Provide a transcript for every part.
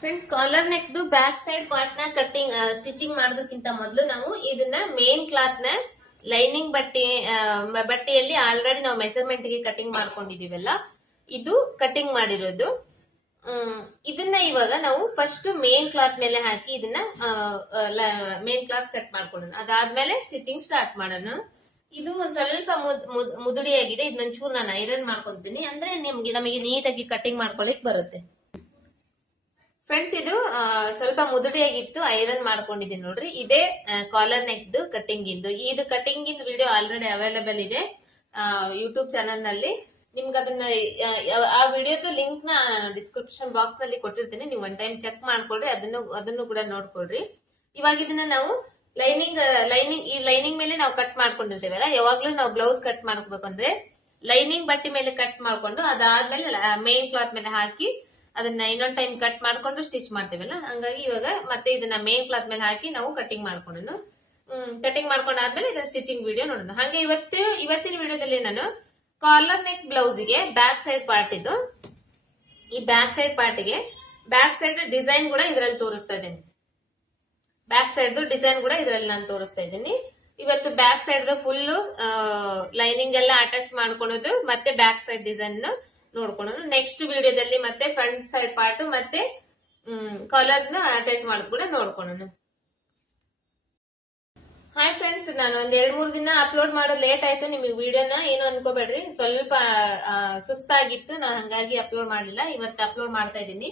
Friends, collar neck back side part ನ cutting stitching ಮಾಡೋದಕ್ಕಿಂತ ಮೊದಲು ನಾವು ಇದನ್ನ ಮೇನ್ ಕ್ಲಾತ್ ನ ಲೈನಿಂಗ್ ಬಟ್ಟೆಯಲ್ಲಿ ಆಲ್ರೆಡಿ ನಾವು ಮೆಸರ್ಮೆಂಟ್ ಗೆ ಕಟಿಂಗ್ ಮಾಡ್ಕೊಂಡಿದೀವಲ್ಲ, ಇದು ಕಟಿಂಗ್ ಮಾಡಿರೋದು. ಇದನ್ನ ಇವಾಗ ನಾವು ಫಸ್ಟ್ ಮೇನ್ ಕ್ಲಾತ್ ಮೇಲೆ ಹಾಕಿ ಇದನ್ನ ಮೇನ್ ಕ್ಲಾತ್ ಕಟ್ ಮಾಡ್ಕೊಳ್ಳೋಣ. ಅದಾದ್ಮೇಲೆ ಸ್ಟಿಚಿಂಗ್ ಸ್ಟಾರ್ಟ್ ಮಾಡೋಣ. ಇದು ಒಂದ್ ಸ್ವಲ್ಪ ಮುದುಡಿಯಾಗಿದೆ. ಇದನ್ನೊಂಚೂರು ನಾನು ಐರನ್ ಮಾಡ್ಕೊಂತೀನಿ, ಅಂದ್ರೆ ನಮಗೆ ನೀಟಾಗಿ ಕಟಿಂಗ್ ಮಾಡ್ಕೊಳಿಕ್ ಬರುತ್ತೆ. ಫ್ರೆಂಡ್ಸ್, ಇದು ಸ್ವಲ್ಪ ಮುದುಡಿಯಾಗಿತ್ತು, ಐರನ್ ಮಾಡ್ಕೊಂಡಿದ್ದೀನಿ ನೋಡ್ರಿ. ಇದೇ ಕಾಲರ್ ನೆಕ್ ಕಟಿಂಗ್ ಇದು ಕಟಿಂಗ್ ವಿಡಿಯೋ ಆಲ್ರೆಡಿ ಅವೈಲೇಬಲ್ ಇದೆ ಯೂಟ್ಯೂಬ್ ಚಾನಲ್ ನಲ್ಲಿ. ನಿಮ್ಗೆ ಅದನ್ನ ಆ ವಿಡಿಯೋದು ಲಿಂಕ್ ನ ಡಿಸ್ಕ್ರಿಪ್ಷನ್ ಬಾಕ್ಸ್ ನಲ್ಲಿ ಕೊಟ್ಟಿರ್ತೀನಿ. ನೀವು ಒನ್ ಟೈಮ್ ಚೆಕ್ ಮಾಡ್ಕೊಳ್ರಿ, ಅದನ್ನು ಕೂಡ ನೋಡ್ಕೊಳ್ರಿ. ಇವಾಗ ಇದನ್ನ ನಾವು ಲೈನಿಂಗ್ ಮೇಲೆ ನಾವು ಕಟ್ ಮಾಡ್ಕೊಂಡಿರ್ತೇವಲ್ಲ, ಯಾವಾಗ್ಲೂ ನಾವು ಬ್ಲೌಸ್ ಕಟ್ ಮಾಡ್ಕೋಬೇಕಂದ್ರೆ ಲೈನಿಂಗ್ ಬಟ್ಟೆ ಮೇಲೆ ಕಟ್ ಮಾಡ್ಕೊಂಡು ಅದಾದ್ಮೇಲೆ ಮೇನ್ ಕ್ಲಾತ್ ಮೇಲೆ ಹಾಕಿ ಅದನ್ನ ಇನ್ನೊಂದ್ ಟೈಮ್ ಕಟ್ ಮಾಡ್ಕೊಂಡು ಸ್ಟಿಚ್ ಮಾಡ್ತೇವಲ್ಲ, ಹಂಗಾಗಿ ಇವಾಗ ಮತ್ತೆ ಇದನ್ನ ಮೇನ್ ಕ್ಲಾತ್ ಮೇಲೆ ಹಾಕಿ ನಾವು ಕಟಿಂಗ್ ಮಾಡ್ಕೊಂಡು ಕಟಿಂಗ್ ಮಾಡ್ಕೊಂಡಾದ್ಮೇಲೆ ಇದರ ಸ್ಟಿಚಿಂಗ್ ವಿಡಿಯೋ ನೋಡೋಣ. ಹಾಗೆ ಇವತ್ತಿನ ವಿಡಿಯೋದಲ್ಲಿ ನಾನು ಕಾಲರ್ ನೆಕ್ ಬ್ಲೌಸ್ ಗೆ ಬ್ಯಾಕ್ ಸೈಡ್ ಪಾರ್ಟ್ ಇದು. ಈ ಬ್ಯಾಕ್ ಸೈಡ್ ಪಾರ್ಟ್ ಗೆ ಬ್ಯಾಕ್ ಸೈಡ್ ಡಿಸೈನ್ ಕೂಡ ಇದರಲ್ಲಿ ತೋರಿಸ್ತಾ ಇದ್ದೀನಿ. ಬ್ಯಾಕ್ ಸೈಡ್ ಡಿಸೈನ್ ಕೂಡ ಇದರಲ್ಲಿ ನಾನು ತೋರಿಸ್ತಾ ಇದ್ದೀನಿ. ಇವತ್ತು ಬ್ಯಾಕ್ ಸೈಡ್ ಫುಲ್ ಲೈನಿಂಗ್ ಎಲ್ಲ ಅಟ್ಯಾಚ್ ಮಾಡ್ಕೊಳೋದು ಮತ್ತೆ ಬ್ಯಾಕ್ ಸೈಡ್ ಡಿಸೈನ್ ನೋಡ್ಕೊಳ್ಳೋಣ. ನೆಕ್ಸ್ಟ್ ವಿಡಿಯೋದಲ್ಲಿ ಮತ್ತೆ ಫ್ರಂಟ್ ಸೈಡ್ ಪಾರ್ಟ್ ಮತ್ತೆ ಕಾಲರ್ ನ ಅಟ್ಯಾಚ್ ಮಾಡೋದು ಕೂಡ ನೋಡ್ಕೊಳ್ಳೋಣ. ಹಾಯ್ ಫ್ರೆಂಡ್ಸ್, ನಾನು ಒಂದ್ 2-3 ದಿನ ಅಪ್ಲೋಡ್ ಮಾಡೋದು ಲೇಟ್ ಆಯ್ತು. ನಿಮಗೆ ವಿಡಿಯೋನ ಏನು ಅನ್ಕೋಬೇಡ್ರಿ, ಸ್ವಲ್ಪ ಸುಸ್ತಾಗಿತ್ತು, ನಾನು ಹಂಗಾಗಿ ಅಪ್ಲೋಡ್ ಮಾಡಲಿಲ್ಲ. ಇವತ್ತು ಅಪ್ಲೋಡ್ ಮಾಡ್ತಾ ಇದ್ದೀನಿ.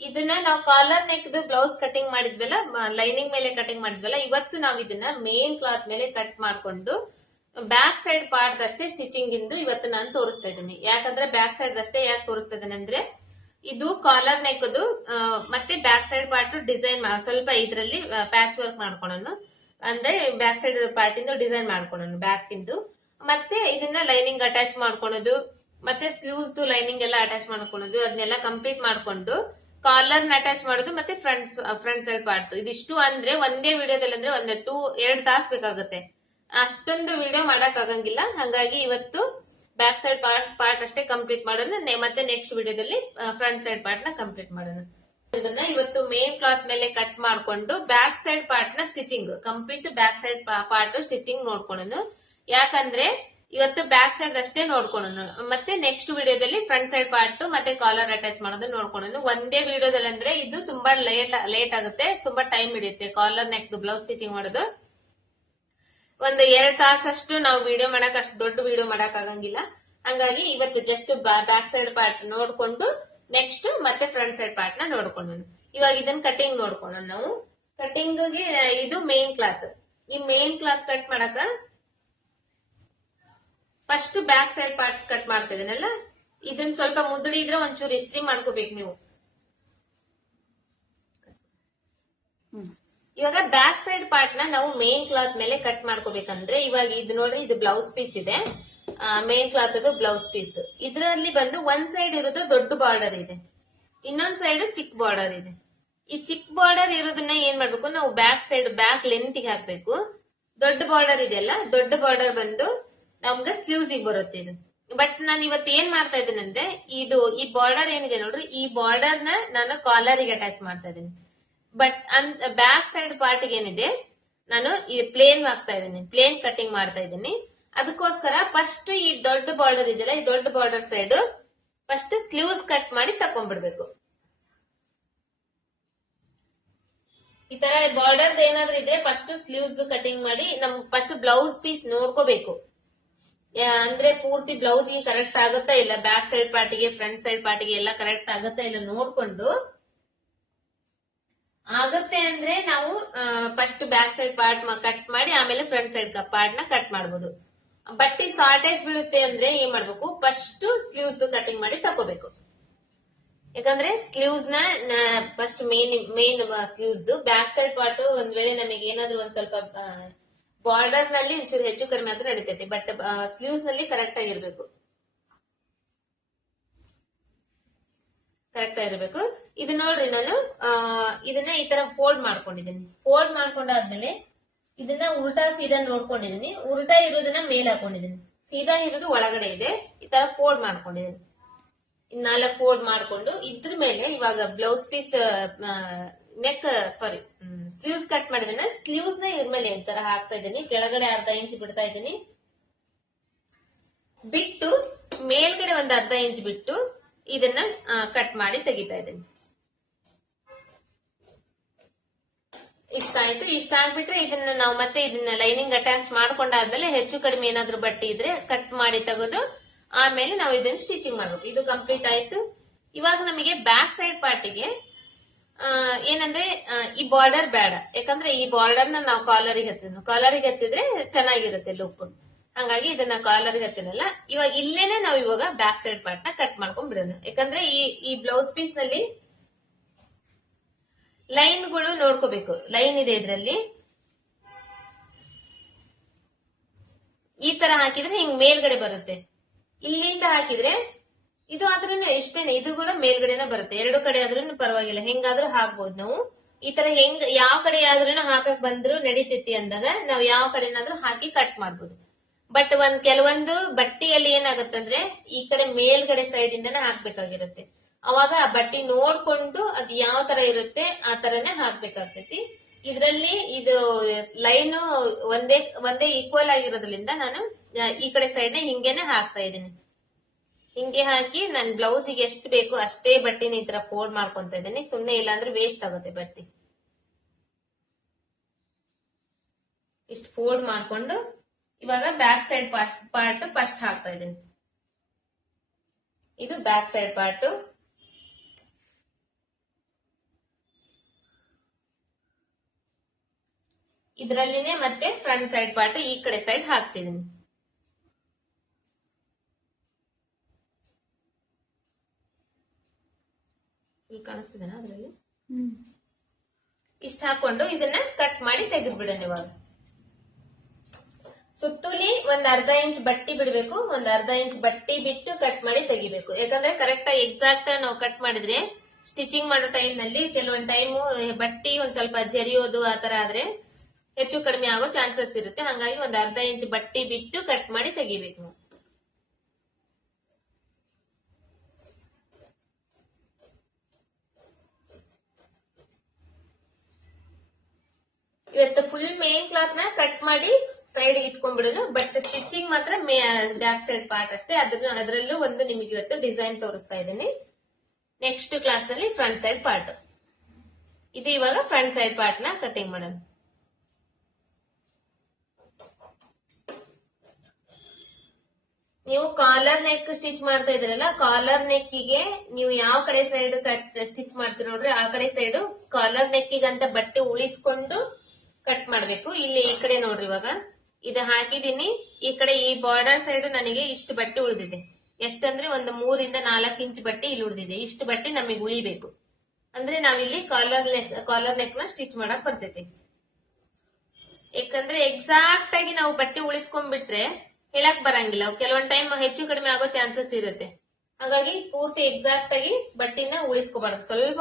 ಇದನ್ನ ನಾವು ಕಾಲರ್ ನೆಕ್ ಬ್ಲೌಸ್ ಕಟಿಂಗ್ ಮಾಡಿದ್ವಲ್ಲ, ಲೈನಿಂಗ್ ಮೇಲೆ ಕಟಿಂಗ್ ಮಾಡಿದ್ವಲ್ಲ, ಇವತ್ತು ನಾವು ಇದನ್ನ ಮೇನ್ ಕ್ಲಾತ್ ಮೇಲೆ ಕಟ್ ಮಾಡ್ಕೊಂಡು ಬ್ಯಾಕ್ ಸೈಡ್ ಪಾರ್ಟ್ ಅಷ್ಟೇ ಸ್ಟಿಚಿಂಗ್ ಇವತ್ತು ನಾನು ತೋರಿಸ್ತಾ ಇದ್ದೀನಿ. ಯಾಕಂದ್ರೆ ಬ್ಯಾಕ್ ಸೈಡ್ ಅಷ್ಟೇ ಯಾಕೆ ತೋರಿಸ್ತಾ ಇದ್ದೀನಿ ಅಂದ್ರೆ, ಇದು ಕಾಲರ್ ನೆಕ್ ಮತ್ತೆ ಬ್ಯಾಕ್ ಸೈಡ್ ಪಾರ್ಟ್ ಡಿಸೈನ್ ಸ್ವಲ್ಪ ಇದರಲ್ಲಿ ಪ್ಯಾಚ್ ವರ್ಕ್ ಮಾಡ್ಕೊಳ್ಳೋಣ. ಅಂದ್ರೆ ಬ್ಯಾಕ್ ಸೈಡ್ ಪಾರ್ಟ್ ಇಂದ ಡಿಸೈನ್ ಮಾಡ್ಕೊಳ್ಳೋಣ ಬ್ಯಾಕ್ ಇಂದು. ಮತ್ತೆ ಇದನ್ನ ಲೈನಿಂಗ್ ಅಟ್ಯಾಚ್ ಮಾಡ್ಕೊಳೋದು, ಮತ್ತೆ ಸ್ಲೀವ್ಸ್ ಲೈನಿಂಗ್ ಎಲ್ಲ ಅಟ್ಯಾಚ್ ಮಾಡ್ಕೊಳೋದು, ಅದನ್ನೆಲ್ಲ ಕಂಪ್ಲೀಟ್ ಮಾಡ್ಕೊಂಡು ಕಾಲರ್ ನ ಅಟ್ಯಾಚ್ ಮಾಡೋದು, ಮತ್ತೆ ಫ್ರಂಟ್ ಸೈಡ್ ಪಾರ್ಟ್. ಇದಿಷ್ಟು ಅಂದ್ರೆ ಒಂದೇ ವಿಡಿಯೋದಲ್ಲಿ ಅಂದ್ರೆ 2 ತಾಸು ಬೇಕಾಗುತ್ತೆ. ಅಷ್ಟೊಂದು ವಿಡಿಯೋ ಮಾಡಕ್ ಆಗಂಗಿಲ್ಲ. ಹಂಗಾಗಿ ಇವತ್ತು ಬ್ಯಾಕ್ ಸೈಡ್ ಪಾರ್ಟ್ ಅಷ್ಟೇ ಕಂಪ್ಲೀಟ್ ಮಾಡೋಣ. ಮತ್ತೆ ನೆಕ್ಸ್ಟ್ ವಿಡಿಯೋದಲ್ಲಿ ಫ್ರಂಟ್ ಸೈಡ್ ಪಾರ್ಟ್ ನ ಕಂಪ್ಲೀಟ್ ಮಾಡೋಣ. ಇದನ್ನ ಇವತ್ತು ಮೇನ್ ಕ್ಲಾತ್ ಮೇಲೆ ಕಟ್ ಮಾಡ್ಕೊಂಡು ಬ್ಯಾಕ್ ಸೈಡ್ ಪಾರ್ಟ್ ನ stitching complete back side part stitching ನೋಡ್ಕೊಳ್ಳೋಣ. ಯಾಕಂದ್ರೆ ಇವತ್ತು ಬ್ಯಾಕ್ ಸೈಡ್ ಅಷ್ಟೇ ನೋಡ್ಕೊಳ್ಳೋಣ. ಮತ್ತೆ ನೆಕ್ಸ್ಟ್ ವಿಡಿಯೋದಲ್ಲಿ ಫ್ರಂಟ್ ಸೈಡ್ ಪಾರ್ಟ್ ಮತ್ತೆ ಕಾಲರ್ ಅಟ್ಯಾಚ್ ಮಾಡೋದು ನೋಡ್ಕೊಳ್ಳೋಣ. ಒಂದೇ ವಿಡಿಯೋದಲ್ಲಿ ಅಂದ್ರೆ ಇದು ತುಂಬಾ ಲೇಟ್ ಆಗುತ್ತೆ, ತುಂಬಾ ಟೈಮ್ ಹಿಡಿಯುತ್ತೆ. ಕಾಲರ್ ನೆಕ್ ಬ್ಲೌಸ್ ಸ್ಟಿಚಿಂಗ್ ಮಾಡೋದು ಒಂದು 2 ತಾಸಷ್ಟು ನಾವು ವಿಡಿಯೋ ಮಾಡಕ್, ಅಷ್ಟು ದೊಡ್ಡ ವಿಡಿಯೋ ಮಾಡಕ್ ಆಗಂಗಿಲ್ಲ. ಹಂಗಾಗಿ ಇವತ್ತು ಜಸ್ಟ್ ಬ್ಯಾಕ್ ಸೈಡ್ ಪಾರ್ಟ್ ನೋಡ್ಕೊಂಡು ನೆಕ್ಸ್ಟ್ ಮತ್ತೆ ಫ್ರಂಟ್ ಸೈಡ್ ಪಾರ್ಟ್ ನ ನೋಡ್ಕೊಳ್ಳೋಣ. ಇವಾಗ ಇದನ್ನ ಕಟಿಂಗ್ ನೋಡ್ಕೊಳ್ಳೋಣ. ನಾವು ಕಟಿಂಗ್ ಗೆ ಇದು ಮೇನ್ ಕ್ಲಾತ್. ಈ ಮೇನ್ ಕ್ಲಾತ್ ಕಟ್ ಮಾಡಕ first back side part cut ಮಾಡ್ತಾ ಇದೀನಲ್ಲ, ಇದನ್ನ ಸ್ವಲ್ಪ ಮುದುಡಿ ಇದ್ರೆ ಒಂಚೂರು ಇಸ್ತ್ರಿ ಮಾಡ್ಕೋಬೇಕು ನೀವು. ಇವಾಗ ಬ್ಯಾಕ್ ಸೈಡ್ ಪಾರ್ಟ್ ನ ನಾವು ಮೇನ್ ಕ್ಲಾತ್ ಮೇಲೆ ಕಟ್ ಮಾಡ್ಕೋಬೇಕಂದ್ರೆ, ಇವಾಗ ಇದು ನೋಡ್ರಿ, ಇದು ಬ್ಲೌಸ್ ಪೀಸ್ ಇದೆ. Main cloth blouse piece. ಇದರಲ್ಲಿ ಬಂದು ಒಂದ್ ಸೈಡ್ ಇರೋದು ದೊಡ್ಡ ಬಾರ್ಡರ್ ಇದೆ, ಇನ್ನೊಂದ್ ಸೈಡ್ ಚಿಕ್ಕ ಬಾರ್ಡರ್ ಇದೆ. ಈ ಚಿಕ್ಕ ಬಾರ್ಡರ್ ಇರೋದನ್ನ ಏನ್ ಮಾಡ್ಬೇಕು, ನಾವು ಬ್ಯಾಕ್ ಲೆಂತ್ ಗೆ ಹಾಕ್ಬೇಕು. ದೊಡ್ಡ ಬಾರ್ಡರ್ ಇದೆಯಲ್ಲ, ದೊಡ್ಡ ಬಾರ್ಡರ್ ಬಂದು ನಮ್ಗೆ ಸ್ಲೀವ್ಸ್ ಗೆ ಬರುತ್ತೆ ಇದು. ಬಟ್ ನಾನು ಇವತ್ತು ಏನ್ ಮಾಡ್ತಾ ಇದ್ದೀನಿ ಅಂದ್ರೆ, ಈ ಬಾರ್ಡರ್ ಏನಿದೆ ನೋಡ್ರಿ, ಈ ಬಾರ್ಡರ್ ನ ನಾನು ಕಾಲರ್ ಗೆ ಅಟ್ಯಾಚ್ ಮಾಡ್ತಾ ಇದ್ದೀನಿ. ಬಟ್ ಬ್ಯಾಕ್ ಸೈಡ್ ಪಾರ್ಟ್ ಏನಿದೆ, ನಾನು ಈ ಪ್ಲೇನ್ ಹಾಕ್ತಾ ಇದ್ದೀನಿ, ಪ್ಲೇನ್ ಕಟಿಂಗ್ ಮಾಡ್ತಾ ಇದ್ದೀನಿ. ಅದಕ್ಕೋಸ್ಕರ ಫಸ್ಟ್ ಈ ದೊಡ್ಡ ಬಾರ್ಡರ್ ಇದೆಯಲ್ಲ, ಈ ದೊಡ್ಡ border side first sleeves cut ಮಾಡಿ ತಕೊಂಡ್ಬಿಡ್ಬೇಕು. ಈ ತರ ಬಾರ್ಡರ್ ಏನಾದ್ರೂ ಇದ್ರೆ ಫಸ್ಟ್ ಸ್ಲೀವ್ಸ್ ಕಟಿಂಗ್ ಮಾಡಿ ನಮ್ಗೆ ಫಸ್ಟ್ ಬ್ಲೌಸ್ ಪೀಸ್ ನೋಡ್ಕೋಬೇಕು. ಅಂದ್ರೆ ಪೂರ್ತಿ ಬ್ಲೌಸ್ ಕರೆಕ್ಟ್ ಆಗುತ್ತಾ ಇಲ್ಲ, ಬ್ಯಾಕ್ ಸೈಡ್ ಪಾರ್ಟಿಗೆ ಫ್ರಂಟ್ ಸೈಡ್ ಪಾರ್ಟಿಗೆ ಎಲ್ಲ ಕರೆಕ್ಟ್ ಆಗುತ್ತಾ ಇಲ್ಲ ನೋಡ್ಕೊಂಡು, ಆಗುತ್ತೆ ಅಂದ್ರೆ ನಾವು first back side part cut ಮಾಡಿ ಆಮೇಲೆ ಫ್ರಂಟ್ ಸೈಡ್ ಪಾರ್ಟ್ ನ ಕಟ್ ಮಾಡಬಹುದು. ಬಟ್ಟೆ ಶಾರ್ಟೇಜ್ ಬೀಳುತ್ತೆ ಅಂದ್ರೆ ಏನ್ ಮಾಡ್ಬೇಕು, ಫಸ್ಟ್ ಸ್ಲೀವ್ಸ್ ಕಟಿಂಗ್ ಮಾಡಿ ತಗೋಬೇಕು. ಯಾಕಂದ್ರೆ ಸ್ಲೀವ್ಸ್ ನ first main sleeves back side part ಒಂದ್ ವೇಳೆ ನಮಗೆ ಏನಾದ್ರೂ ಒಂದ್ ಸ್ವಲ್ಪ ಬಾರ್ಡರ್ ನಲ್ಲಿ ಒಂಚೂರು ಹೆಚ್ಚು ಕಡಿಮೆ ಆದ್ರೂ ನಡೀತೈತಿ. ಬಟ್ ಸ್ಲೀವ್ಸ್ ನಲ್ಲಿ ಕರೆಕ್ಟ್ ಆಗಿರ್ಬೇಕು, ಕರೆಕ್ಟ್ ಆಗಿರ್ಬೇಕು. ಇದು ನೋಡ್ರಿ, ನಾನು ಇದನ್ನ ಈ ತರ ಫೋಲ್ಡ್ ಮಾಡ್ಕೊಂಡಿದ್ದೀನಿ. ಫೋಲ್ಡ್ ಮಾಡ್ಕೊಂಡಾದ್ಮೇಲೆ ಇದನ್ನ ಉಲ್ಟಾ ಸೀದಾ ನೋಡ್ಕೊಂಡಿದ್ದೀನಿ. ಉಲ್ಟಾ ಇರೋದನ್ನ ಮೇಲ್ ಹಾಕೊಂಡಿದ್ದೀನಿ, ಸೀದಾ ಇರೋದು ಒಳಗಡೆ ಇದೆ. ಈ ತರ ಫೋಲ್ಡ್ ಮಾಡ್ಕೊಂಡಿದ್ದೀನಿ. 4 ಫೋಲ್ಡ್ ಮಾಡ್ಕೊಂಡು ಇದ್ರ ಮೇಲೆ ಇವಾಗ ಬ್ಲೌಸ್ ಪೀಸ್ ಸ್ಲೀವ್ಸ್ ಕಟ್ ಮಾಡಿದ್ರೆ ಸ್ಲೀವ್ಸ್ ನ ಇದ್ರ ಮೇಲೆ ಈ ತರ ಹಾಕ್ತಾ ಇದ್ದೀನಿ. ಕೆಳಗಡೆ ಅರ್ಧ ಇಂಚ್ ಬಿಡ್ತಾ ಇದ್ದೀನಿ, ಬಿಟ್ಟು ಮೇಲ್ಗಡೆ ಒಂದು ಅರ್ಧ ಇಂಚ್ ಬಿಟ್ಟು ಇದನ್ನ ಕಟ್ ಮಾಡಿ ತೆಗಿತಾ ಇದ್ದೀನಿ. ಇಷ್ಟ ಆಯ್ತು. ಇಷ್ಟ ಆಗ್ಬಿಟ್ರೆ ಇದನ್ನ ನಾವು ಮತ್ತೆ ಇದನ್ನ ಲೈನಿಂಗ್ ಅಟ್ಯಾಚ್ ಮಾಡ್ಕೊಂಡಾದ್ಮೇಲೆ ಹೆಚ್ಚು ಕಡಿಮೆ ಏನಾದ್ರು ಬಟ್ಟೆ ಇದ್ರೆ ಕಟ್ ಮಾಡಿ ತೆಗೆದು ಆಮೇಲೆ ನಾವು ಇದನ್ನ ಸ್ಟಿಚಿಂಗ್ ಮಾಡ್ಬೇಕು. ಇದು ಕಂಪ್ಲೀಟ್ ಆಯ್ತು. ಇವಾಗ ನಮಗೆ ಬ್ಯಾಕ್ ಸೈಡ್ ಪಾರ್ಟಿಗೆ ಏನಂದ್ರೆ ಈ ಬಾರ್ಡರ್ ಬೇಡ, ಯಾಕಂದ್ರೆ ಈ ಬಾರ್ಡರ್ ನ ನಾವು ಕಾಲರಿಗೆ ಹಚ್ಚಿದ್ರೆ ಚೆನ್ನಾಗಿರುತ್ತೆ ಲುಕ್. ಹಂಗಾಗಿ ಇದನ್ನ ಕಾಲರ್ಗೆ ಹಚ್ಚನಲ್ಲ. ಇವಾಗ ಇಲ್ಲೇನೆ ನಾವು ಇವಾಗ ಬ್ಯಾಕ್ ಸೈಡ್ ಪಾರ್ಟ್ ನ ಕಟ್ ಮಾಡ್ಕೊಂಡ್ ಬಿಡೋಣ. ಯಾಕಂದ್ರೆ ಈ ಬ್ಲೌಸ್ ಪೀಸ್ ನಲ್ಲಿ ಲೈನ್ಗಳು ನೋಡ್ಕೋಬೇಕು. ಲೈನ್ ಇದೆ ಇದ್ರಲ್ಲಿ, ಈ ತರ ಹಾಕಿದ್ರೆ ಹಿಂಗ್ ಮೇಲ್ಗಡೆ ಬರುತ್ತೆ. ಇಲ್ಲಿಂದ ಹಾಕಿದ್ರೆ ಇದು ಆದ್ರೂ ಎಷ್ಟೇನೆ, ಇದು ಕೂಡ ಮೇಲ್ಗಡೆನ ಬರುತ್ತೆ. ಎರಡು ಕಡೆ ಆದ್ರೂ ಪರವಾಗಿಲ್ಲ, ಹೆಂಗಾದ್ರೂ ಹಾಕ್ಬೋದು ನಾವು. ಈ ತರ ಯಾವ ಕಡೆ ಆದ್ರೂ ಹಾಕಕ್ ಬಂದ್ರು ನಡೀತೈತಿ ಅಂದಾಗ ನಾವು ಯಾವ ಕಡೆನಾದ್ರೂ ಹಾಕಿ ಕಟ್ ಮಾಡ್ಬೋದು. ಬಟ್ ಕೆಲವೊಂದು ಬಟ್ಟೆಯಲ್ಲಿ ಏನಾಗುತ್ತಂದ್ರೆ ಈ ಕಡೆ ಮೇಲ್ಗಡೆ ಸೈಡ್ ಇಂದಾನೆ ಹಾಕ್ಬೇಕಾಗಿರುತ್ತೆ. ಅವಾಗ ಆ ಬಟ್ಟೆ ನೋಡ್ಕೊಂಡು ಅದು ಯಾವ ತರ ಇರುತ್ತೆ ಆ ತರನೇ ಹಾಕ್ಬೇಕಾಗ್ತೈತಿ. ಇದ್ರಲ್ಲಿ ಇದು ಲೈನ್ ಒಂದೇ ಈಕ್ವಲ್ ಆಗಿರೋದ್ರಿಂದ ನಾನು ಈ ಕಡೆ ಸೈಡ್ ನ ಹಿಂಗೇನೆ ಹಾಕ್ತಾ ಇದ್ದೀನಿ. ಹಿಂಗೆ ಹಾಕಿ ನನ್ ಬ್ಲೌಸಿಗೆ ಎಷ್ಟು ಬೇಕು ಅಷ್ಟೇ ಬಟ್ಟೆನ ಈ ತರ ಫೋಲ್ಡ್ ಮಾಡ್ಕೊಂತ ಇದ್ದೀನಿ. ಸುಮ್ನೆ ಇಲ್ಲಾಂದ್ರೆ ವೇಸ್ಟ್ ಆಗುತ್ತೆ ಬಟ್ಟೆ. ಇಷ್ಟು ಫೋಲ್ಡ್ ಮಾಡ್ಕೊಂಡು ಇವಾಗ ಬ್ಯಾಕ್ ಸೈಡ್ ಪಾರ್ಟ್ ಫಸ್ಟ್ ಹಾಕ್ತಾ ಇದ್ದೀನಿ. ಇದು ಬ್ಯಾಕ್ ಸೈಡ್ ಪಾರ್ಟ್. ಇದರಲ್ಲಿನೇ ಮತ್ತೆ ಫ್ರಂಟ್ ಸೈಡ್ ಪಾರ್ಟ್ ಈ ಕಡೆ ಸೈಡ್ ಹಾಕ್ತಿದ್ದೀನಿ. ಕಾಣಿಸ್ತಿದೇನಾ ಅದ್ರಲ್ಲಿ? ಇಷ್ಟ ಹಾಕೊಂಡು ಇದನ್ನ ಕಟ್ ಮಾಡಿ ತೆಗೆದ್ಬಿಡೋಣ. ಇವಾಗ ಸುತ್ತೂಲಿ ಒಂದ್ ಅರ್ಧ ಇಂಚ್ ಬಟ್ಟಿ ಬಿಡ್ಬೇಕು. ಒಂದ್ ಅರ್ಧ ಇಂಚ್ ಬಟ್ಟಿ ಬಿಟ್ಟು ಕಟ್ ಮಾಡಿ ತೆಗಿಬೇಕು. ಯಾಕಂದ್ರೆ ಕರೆಕ್ಟ್ ಆಗಿ ಎಕ್ಸಾಕ್ಟ್ ನಾವು ಕಟ್ ಮಾಡಿದ್ರೆ ಸ್ಟಿಚಿಂಗ್ ಮಾಡೋ ಟೈಮ್ ನಲ್ಲಿ ಕೆಲವೊಂದ್ ಟೈಮು ಬಟ್ಟಿ ಒಂದ್ ಸ್ವಲ್ಪ ಜರಿಯೋದು ಆತರ ಆದ್ರೆ ಹೆಚ್ಚು ಕಡಿಮೆ ಆಗೋ ಚಾನ್ಸಸ್ ಇರುತ್ತೆ. ಹಂಗಾಗಿ ಒಂದ್ ಅರ್ಧ ಇಂಚ್ ಬಟ್ಟಿ ಬಿಟ್ಟು ಕಟ್ ಮಾಡಿ ತೆಗಿಬೇಕು. ಇವತ್ತು ಫುಲ್ ಮೇನ್ ಕ್ಲಾತ್ ನ ಕಟ್ ಮಾಡಿ ಸೈಡ್ ಇಟ್ಕೊಂಡ್ಬಿಡೋಣ. ಬಟ್ ಸ್ಟಿಚಿಂಗ್ ಮಾತ್ರ ಬ್ಯಾಕ್ ಸೈಡ್ ಪಾರ್ಟ್ ಅಷ್ಟೇ. ಅದರಲ್ಲೂ ಒಂದು ನಿಮಗೆ ಇವತ್ತು ಡಿಸೈನ್ ತೋರಿಸ್ತಾ ಇದ್ದೀನಿ. ನೆಕ್ಸ್ಟ್ ಕ್ಲಾಸ್ ನಲ್ಲಿ ಫ್ರಂಟ್ ಸೈಡ್ ಪಾರ್ಟ್. ಇದು ಇವಾಗ ಫ್ರಂಟ್ ಸೈಡ್ ಪಾರ್ಟ್ ನ ಕಟಿಂಗ್ ಮಾಡೋಣ. ನೀವು ಕಾಲರ್ ನೆಕ್ ಸ್ಟಿಚ್ ಮಾಡ್ತಾ ಇದ್ರಲ್ಲ, ಕಾಲರ್ ನೆಕ್ಕಿಗೆ ನೀವು ಯಾವ ಕಡೆ ಸೈಡ್ ಸ್ಟಿಚ್ ಮಾಡ್ತೀರ ನೋಡ್ರಿ, ಆ ಕಡೆ ಸೈಡ್ ಕಾಲರ್ ನೆಕ್ಕಿಗಂತ ಬಟ್ಟೆ ಉಳಿಸ್ಕೊಂಡು ಕಟ್ ಮಾಡ್ಬೇಕು. ಇಲ್ಲಿ ಈ ಕಡೆ ನೋಡ್ರಿ, ಇವಾಗ ಇದು ಹಾಕಿದೀನಿ. ಈ ಕಡೆ ಈ ಬಾರ್ಡರ್ ಸೈಡ್ ನನಗೆ ಇಷ್ಟು ಬಟ್ಟೆ ಉಳಿದಿದೆ. ಎಷ್ಟಂದ್ರೆ ಒಂದು 3 ಇಂದ 4 ಇಂಚ್ ಬಟ್ಟೆ ಇಲ್ಲಿ ಉಳಿದಿದೆ. ಇಷ್ಟು ಬಟ್ಟೆ ನಮಗೆ ಉಳಿಬೇಕು ಅಂದ್ರೆ ನಾವಿಲ್ಲಿ ಕಾಲರ್ ನೆಕ್ ನ ಸ್ಟಿಚ್ ಮಾಡಕ್ ಬರ್ತೈತಿ. ಯಾಕಂದ್ರೆ ಎಕ್ಸಾಕ್ಟ್ ಆಗಿ ನಾವು ಬಟ್ಟೆ ಉಳಿಸ್ಕೊಂಡ್ಬಿಟ್ರೆ ಹೇಳಕ್ ಬರಂಗಿಲ್ಲ. ಕೆಲವೊಂದ್ ಟೈಮ್ ಹೆಚ್ಚು ಕಡಿಮೆ ಆಗೋ ಚಾನ್ಸಸ್ ಇರುತ್ತೆ. ಹಾಗಾಗಿ ಪೂರ್ತಿ ಎಕ್ಸಾಕ್ಟ್ ಆಗಿ ಬಟ್ಟಿನ ಉಳಿಸ್ಕೋಬಾರ್ದು. ಸ್ವಲ್ಪ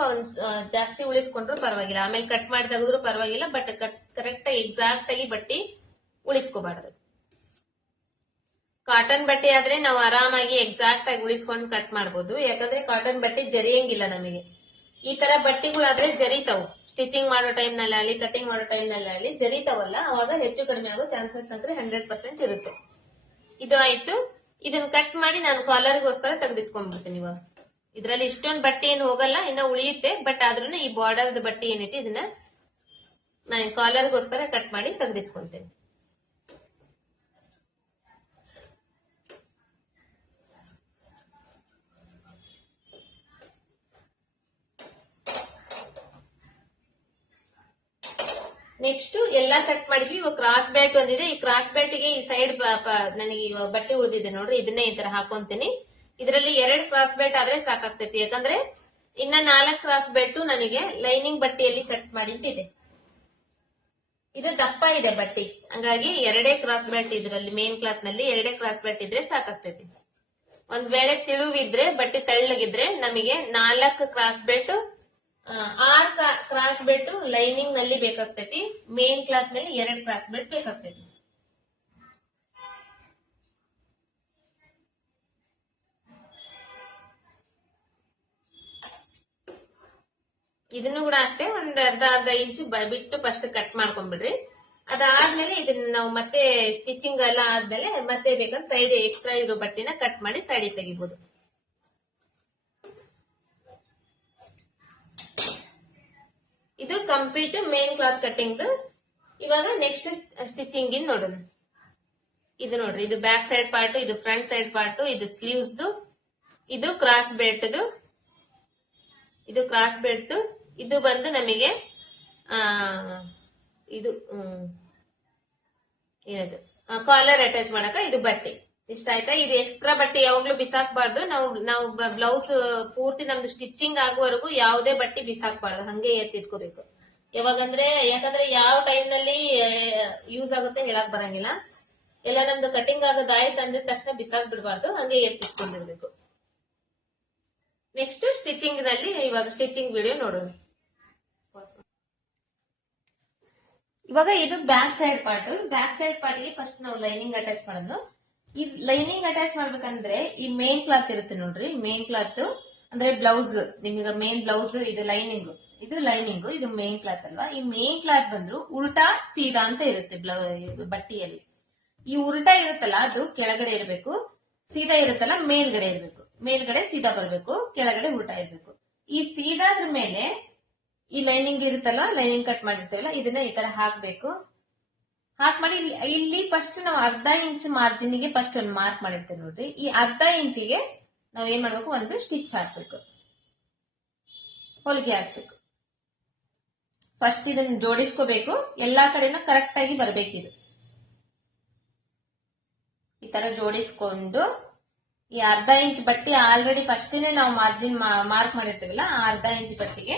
ಜಾಸ್ತಿ ಉಳಿಸ್ಕೊಂಡ್ರು ಪರವಾಗಿಲ್ಲ, ಆಮೇಲೆ ಕಟ್ ಮಾಡಿ ತೆಗೆದ್ರು ಪರವಾಗಿಲ್ಲ. ಬಟ್ ಕರೆಕ್ಟ್ ಆಗಿ ಎಕ್ಸಾಕ್ಟ್ ಆಗಿ ಬಟ್ಟಿ ಉಳಿಸ್ಕೋಬಾರ್ದು. ಕಾಟನ್ ಬಟ್ಟೆ ಆದ್ರೆ ನಾವು ಆರಾಮಾಗಿ ಎಕ್ಸಾಕ್ಟ್ ಆಗಿ ಉಳಿಸ್ಕೊಂಡು ಕಟ್ ಮಾಡ್ಬೋದು. ಯಾಕಂದ್ರೆ ಕಾಟನ್ ಬಟ್ಟೆ ಜರಿಯಂಗಿಲ್ಲ ನಮಗೆ. ಈ ತರ ಬಟ್ಟೆಗಳಾದ್ರೆ ಜರಿತಾವು. ಸ್ಟಿಚಿಂಗ್ ಮಾಡೋ ಟೈಮ್ ನಲ್ಲಿ ಆಗಲಿ ಕಟಿಂಗ್ ಮಾಡೋ ಟೈಮ್ ನಲ್ಲಿ ಆಗಲಿ ಜರಿತಾವಲ್ಲ, ಅವಾಗ ಹೆಚ್ಚು ಕಡಿಮೆ ಆಗೋ ಚಾನ್ಸಸ್ ಅಂದ್ರೆ 100% ಇರುತ್ತೆ. ಇದು ಆಯ್ತು. ಇದನ್ನ ಕಟ್ ಮಾಡಿ ನಾನು ಕಾಲರ್ಗೋಸ್ಕರ ತೆಗೆದಿಟ್ಕೊಂಡ್ಬಿಡ್ತೀನಿ. ಇವಾಗ ಇದ್ರಲ್ಲಿ ಇಷ್ಟೊಂದು ಬಟ್ಟೆ ಏನು ಹೋಗಲ್ಲ, ಇನ್ನ ಉಳಿಯುತ್ತೆ. ಬಟ್ ಆದ್ರೂ ಈ ಬಾರ್ಡರ್ ಬಟ್ಟೆ ಏನೈತಿ ಇದನ್ನ ನಾನು ಕಾಲರ್ಗೋಸ್ಕರ ಕಟ್ ಮಾಡಿ ತೆಗೆದಿಟ್ಕೊಂತೇನೆ. ನೆಕ್ಸ್ಟ್ ಎಲ್ಲಾ ಕಟ್ ಮಾಡಿದ್ವಿ. ಇವಾಗ ಕ್ರಾಸ್ ಬೆಲ್ಟ್ ಒಂದಿದೆ. ಈ ಕ್ರಾಸ್ ಬೆಲ್ಟ್ ಗೆ ಈ ಸೈಡ್ ನನಗೆ ಇವಾಗ ಬಟ್ಟೆ ಉಳಿದಿದೆ ನೋಡ್ರಿ, ಇದನ್ನೇ ಈ ತರ ಹಾಕೊಂತೀನಿ. ಇದರಲ್ಲಿ 2 ಕ್ರಾಸ್ ಬೆಲ್ಟ್ ಆದ್ರೆ ಸಾಕಾಗ್ತೈತಿ. ಯಾಕಂದ್ರೆ ಇನ್ನ 4 ಕ್ರಾಸ್ ಬೆಲ್ಟ್ ನನಗೆ ಲೈನಿಂಗ್ ಬಟ್ಟೆಯಲ್ಲಿ ಕಟ್ ಮಾಡಿದ್ದಿದೆ. ಇದು ದಪ್ಪ ಇದೆ ಬಟ್ಟೆ, ಹಂಗಾಗಿ 2 ಕ್ರಾಸ್ ಬೆಲ್ಟ್ ಇದರಲ್ಲಿ ಮೇನ್ ಕ್ಲಾತ್ ನಲ್ಲಿ 2 ಕ್ರಾಸ್ ಬೆಲ್ಟ್ ಇದ್ರೆ ಸಾಕಾಗ್ತೈತಿ. ಒಂದ್ ವೇಳೆ ತಿಳುವಿದ್ರೆ ಬಟ್ಟೆ ತೆಳ್ಳಗಿದ್ರೆ ನಮಗೆ 4 cross belt 6 cross belt lining ನಲ್ಲಿ ಬೇಕಾಗ್ತೈತಿ. ಮೇನ್ ಕ್ಲಾತ್ ನಲ್ಲಿ 2 ಕ್ರಾಸ್ ಬೆಲ್ಟ್ ಬೇಕಾಗ್ತೈತಿ. ಇದನ್ನು ಕೂಡ ಅಷ್ಟೇ ಒಂದ್ ಅರ್ಧ ಇಂಚು ಬಿಟ್ಟು ಫಸ್ಟ್ ಕಟ್ ಮಾಡ್ಕೊಂಡ್ಬಿಡ್ರಿ. ಅದಾದ್ಮೇಲೆ ಇದನ್ನ ನಾವು ಮತ್ತೆ ಸ್ಟಿಚಿಂಗ್ ಎಲ್ಲ ಆದ್ಮೇಲೆ ಮತ್ತೆ ಬೇಕಂದ್ರೆ ಸೈಡ್ ಎಕ್ಸ್ಟ್ರಾ ಇರೋ ಬಟ್ಟೆನ ಕಟ್ ಮಾಡಿ ಸೈಡ್ ತೆಗಿಬಹುದು. ಇದು ಕಂಪ್ಲೀಟ್ ಮೇನ್ ಕ್ಲಾತ್ ಕಟ್ಟಿಂಗ್. ಇವಾಗ ನೆಕ್ಸ್ಟ್ ಸ್ಟಿಚಿಂಗ್ ಇನ್ ನೋಡೋಣ. ಇದು ನೋಡ್ರಿ, ಇದು ಬ್ಯಾಕ್ ಸೈಡ್ ಪಾರ್ಟ್, ಇದು ಫ್ರಂಟ್ ಸೈಡ್ ಪಾರ್ಟ್, ಇದು ಸ್ಲೀವ್ಸ್, ಇದು ಕ್ರಾಸ್ ಬೆಲ್ಟ್, ಇದು ಕ್ರಾಸ್ ಬೆಲ್ಟ್, ಇದು ಬಂದು ನಮಗೆ ಇದು ಏನದು ಕಾಲರ್ ಅಟ್ಯಾಚ್ ಮಾಡಕ ಇದು ಬಟ್ಟೆ. ಇಷ್ಟ ಆಯ್ತಾ? ಇದು ಎಕ್ಸ್ಟ್ರಾ ಬಟ್ಟೆ ಯಾವಾಗ್ಲೂ ಬಿಸಾಕ್ಬಾರ್ದು. ನಾವು ಬ್ಲೌಸ್ ಪೂರ್ತಿ ನಮ್ದು ಸ್ಟಿಚಿಂಗ್ ಆಗುವವರೆಗೂ ಯಾವುದೇ ಬಟ್ಟೆ ಬಿಸಾಕ್ಬಾರ್ದು, ಹಂಗೆ ಎತ್ತಿಟ್ಕೋಬೇಕು. ಯಾಕಂದ್ರೆ ಯಾವ ಟೈಮ್ ನಲ್ಲಿ ಯೂಸ್ ಆಗುತ್ತೆ ಹೇಳಕ್ ಬರಂಗಿಲ್ಲ. ಎಲ್ಲ ನಮ್ದು ಕಟಿಂಗ್ ಆಗೋದಾಯ್ತು ಅಂದ ತಕ್ಷಣ ಬಿಸಾಕ್ ಬಿಡಬಾರ್ದು, ಹಂಗೆ ಎತ್ತಿಟ್ಕೊಂಡಿರ್ಬೇಕು. ನೆಕ್ಸ್ಟ್ ಸ್ಟಿಚಿಂಗ್ ನಲ್ಲಿ ಇವಾಗ ಸ್ಟಿಚಿಂಗ್ ವಿಡಿಯೋ ನೋಡೋಣ. ಇವಾಗ ಇದು back side part. Back side part ಗೆ ಫಸ್ಟ್ ನಾವು ಲೈನಿಂಗ್ ಅಟ್ಯಾಚ್ ಮಾಡೋದು. ಈ ಲೈನಿಂಗ್ ಅಟ್ಯಾಚ್ ಮಾಡ್ಬೇಕಂದ್ರೆ ಈ ಮೇನ್ ಕ್ಲಾತ್ ಇರುತ್ತೆ ನೋಡ್ರಿ, ಮೇನ್ ಕ್ಲಾತ್ ಅಂದ್ರೆ ಬ್ಲೌಸ್, ನಿಮಗೆ ಮೇನ್ ಬ್ಲೌಸ್ ಇದು ಲೈನಿಂಗ್, ಇದು ಮೇನ್ ಕ್ಲಾತ್ ಅಲ್ವಾ. ಈ ಮೇನ್ ಕ್ಲಾತ್ ಬಂದ್ರು ಉಲ್ಟಾ ಸೀದಾ ಅಂತ ಇರುತ್ತೆ ಬಟ್ಟೆಯಲ್ಲಿ. ಈ ಉಲ್ಟಾ ಇರುತ್ತಲ್ಲ ಅದು ಕೆಳಗಡೆ ಇರಬೇಕು, ಸೀದಾ ಇರುತ್ತಲ್ಲ ಮೇಲ್ಗಡೆ ಇರಬೇಕು. ಮೇಲ್ಗಡೆ ಸೀದಾ ಬರಬೇಕು, ಕೆಳಗಡೆ ಉಲ್ಟಾ ಇರಬೇಕು. ಈ ಸೀದಾದ್ರ ಮೇಲೆ ಈ ಲೈನಿಂಗ್ ಇರುತ್ತಲ್ಲ, ಲೈನಿಂಗ್ ಕಟ್ ಮಾಡಿರ್ತೇವಲ್ಲ, ಇದನ್ನ ಈ ತರ ಹಾಕ್ಬೇಕು. ಹಾಕ್ ಮಾಡಿ ಇಲ್ಲಿ ಫಸ್ಟ್ ನಾವು ಅರ್ಧ ಇಂಚ್ ಮಾರ್ಜಿನ್ ಗೆ ಫಸ್ಟ್ ಒಂದು ಮಾರ್ಕ್ ಮಾಡಿರ್ತೇವೆ ನೋಡ್ರಿ. ಈ ಅರ್ಧ ಇಂಚಿಗೆ ನಾವ್ ಏನ್ ಮಾಡ್ಬೇಕು, ಒಂದು ಸ್ಟಿಚ್ ಹಾಕ್ಬೇಕು, ಹೊಲಿಗೆ ಹಾಕ್ಬೇಕು. ಫಸ್ಟ್ ಇದನ್ನ ಜೋಡಿಸ್ಕೋಬೇಕು, ಎಲ್ಲಾ ಕಡೆನೂ ಕರೆಕ್ಟ್ ಆಗಿ ಬರ್ಬೇಕಿದು. ಈ ತರ ಜೋಡಿಸ್ಕೊಂಡು ಈ ಅರ್ಧ ಇಂಚ್ ಬಟ್ಟೆ ಆಲ್ರೆಡಿ ಫಸ್ಟ್ನೇ ನಾವು ಮಾರ್ಜಿನ್ ಮಾರ್ಕ್ ಮಾಡಿರ್ತೇವಲ್ಲ, ಆ ಅರ್ಧ ಇಂಚ್ ಬಟ್ಟೆಗೆ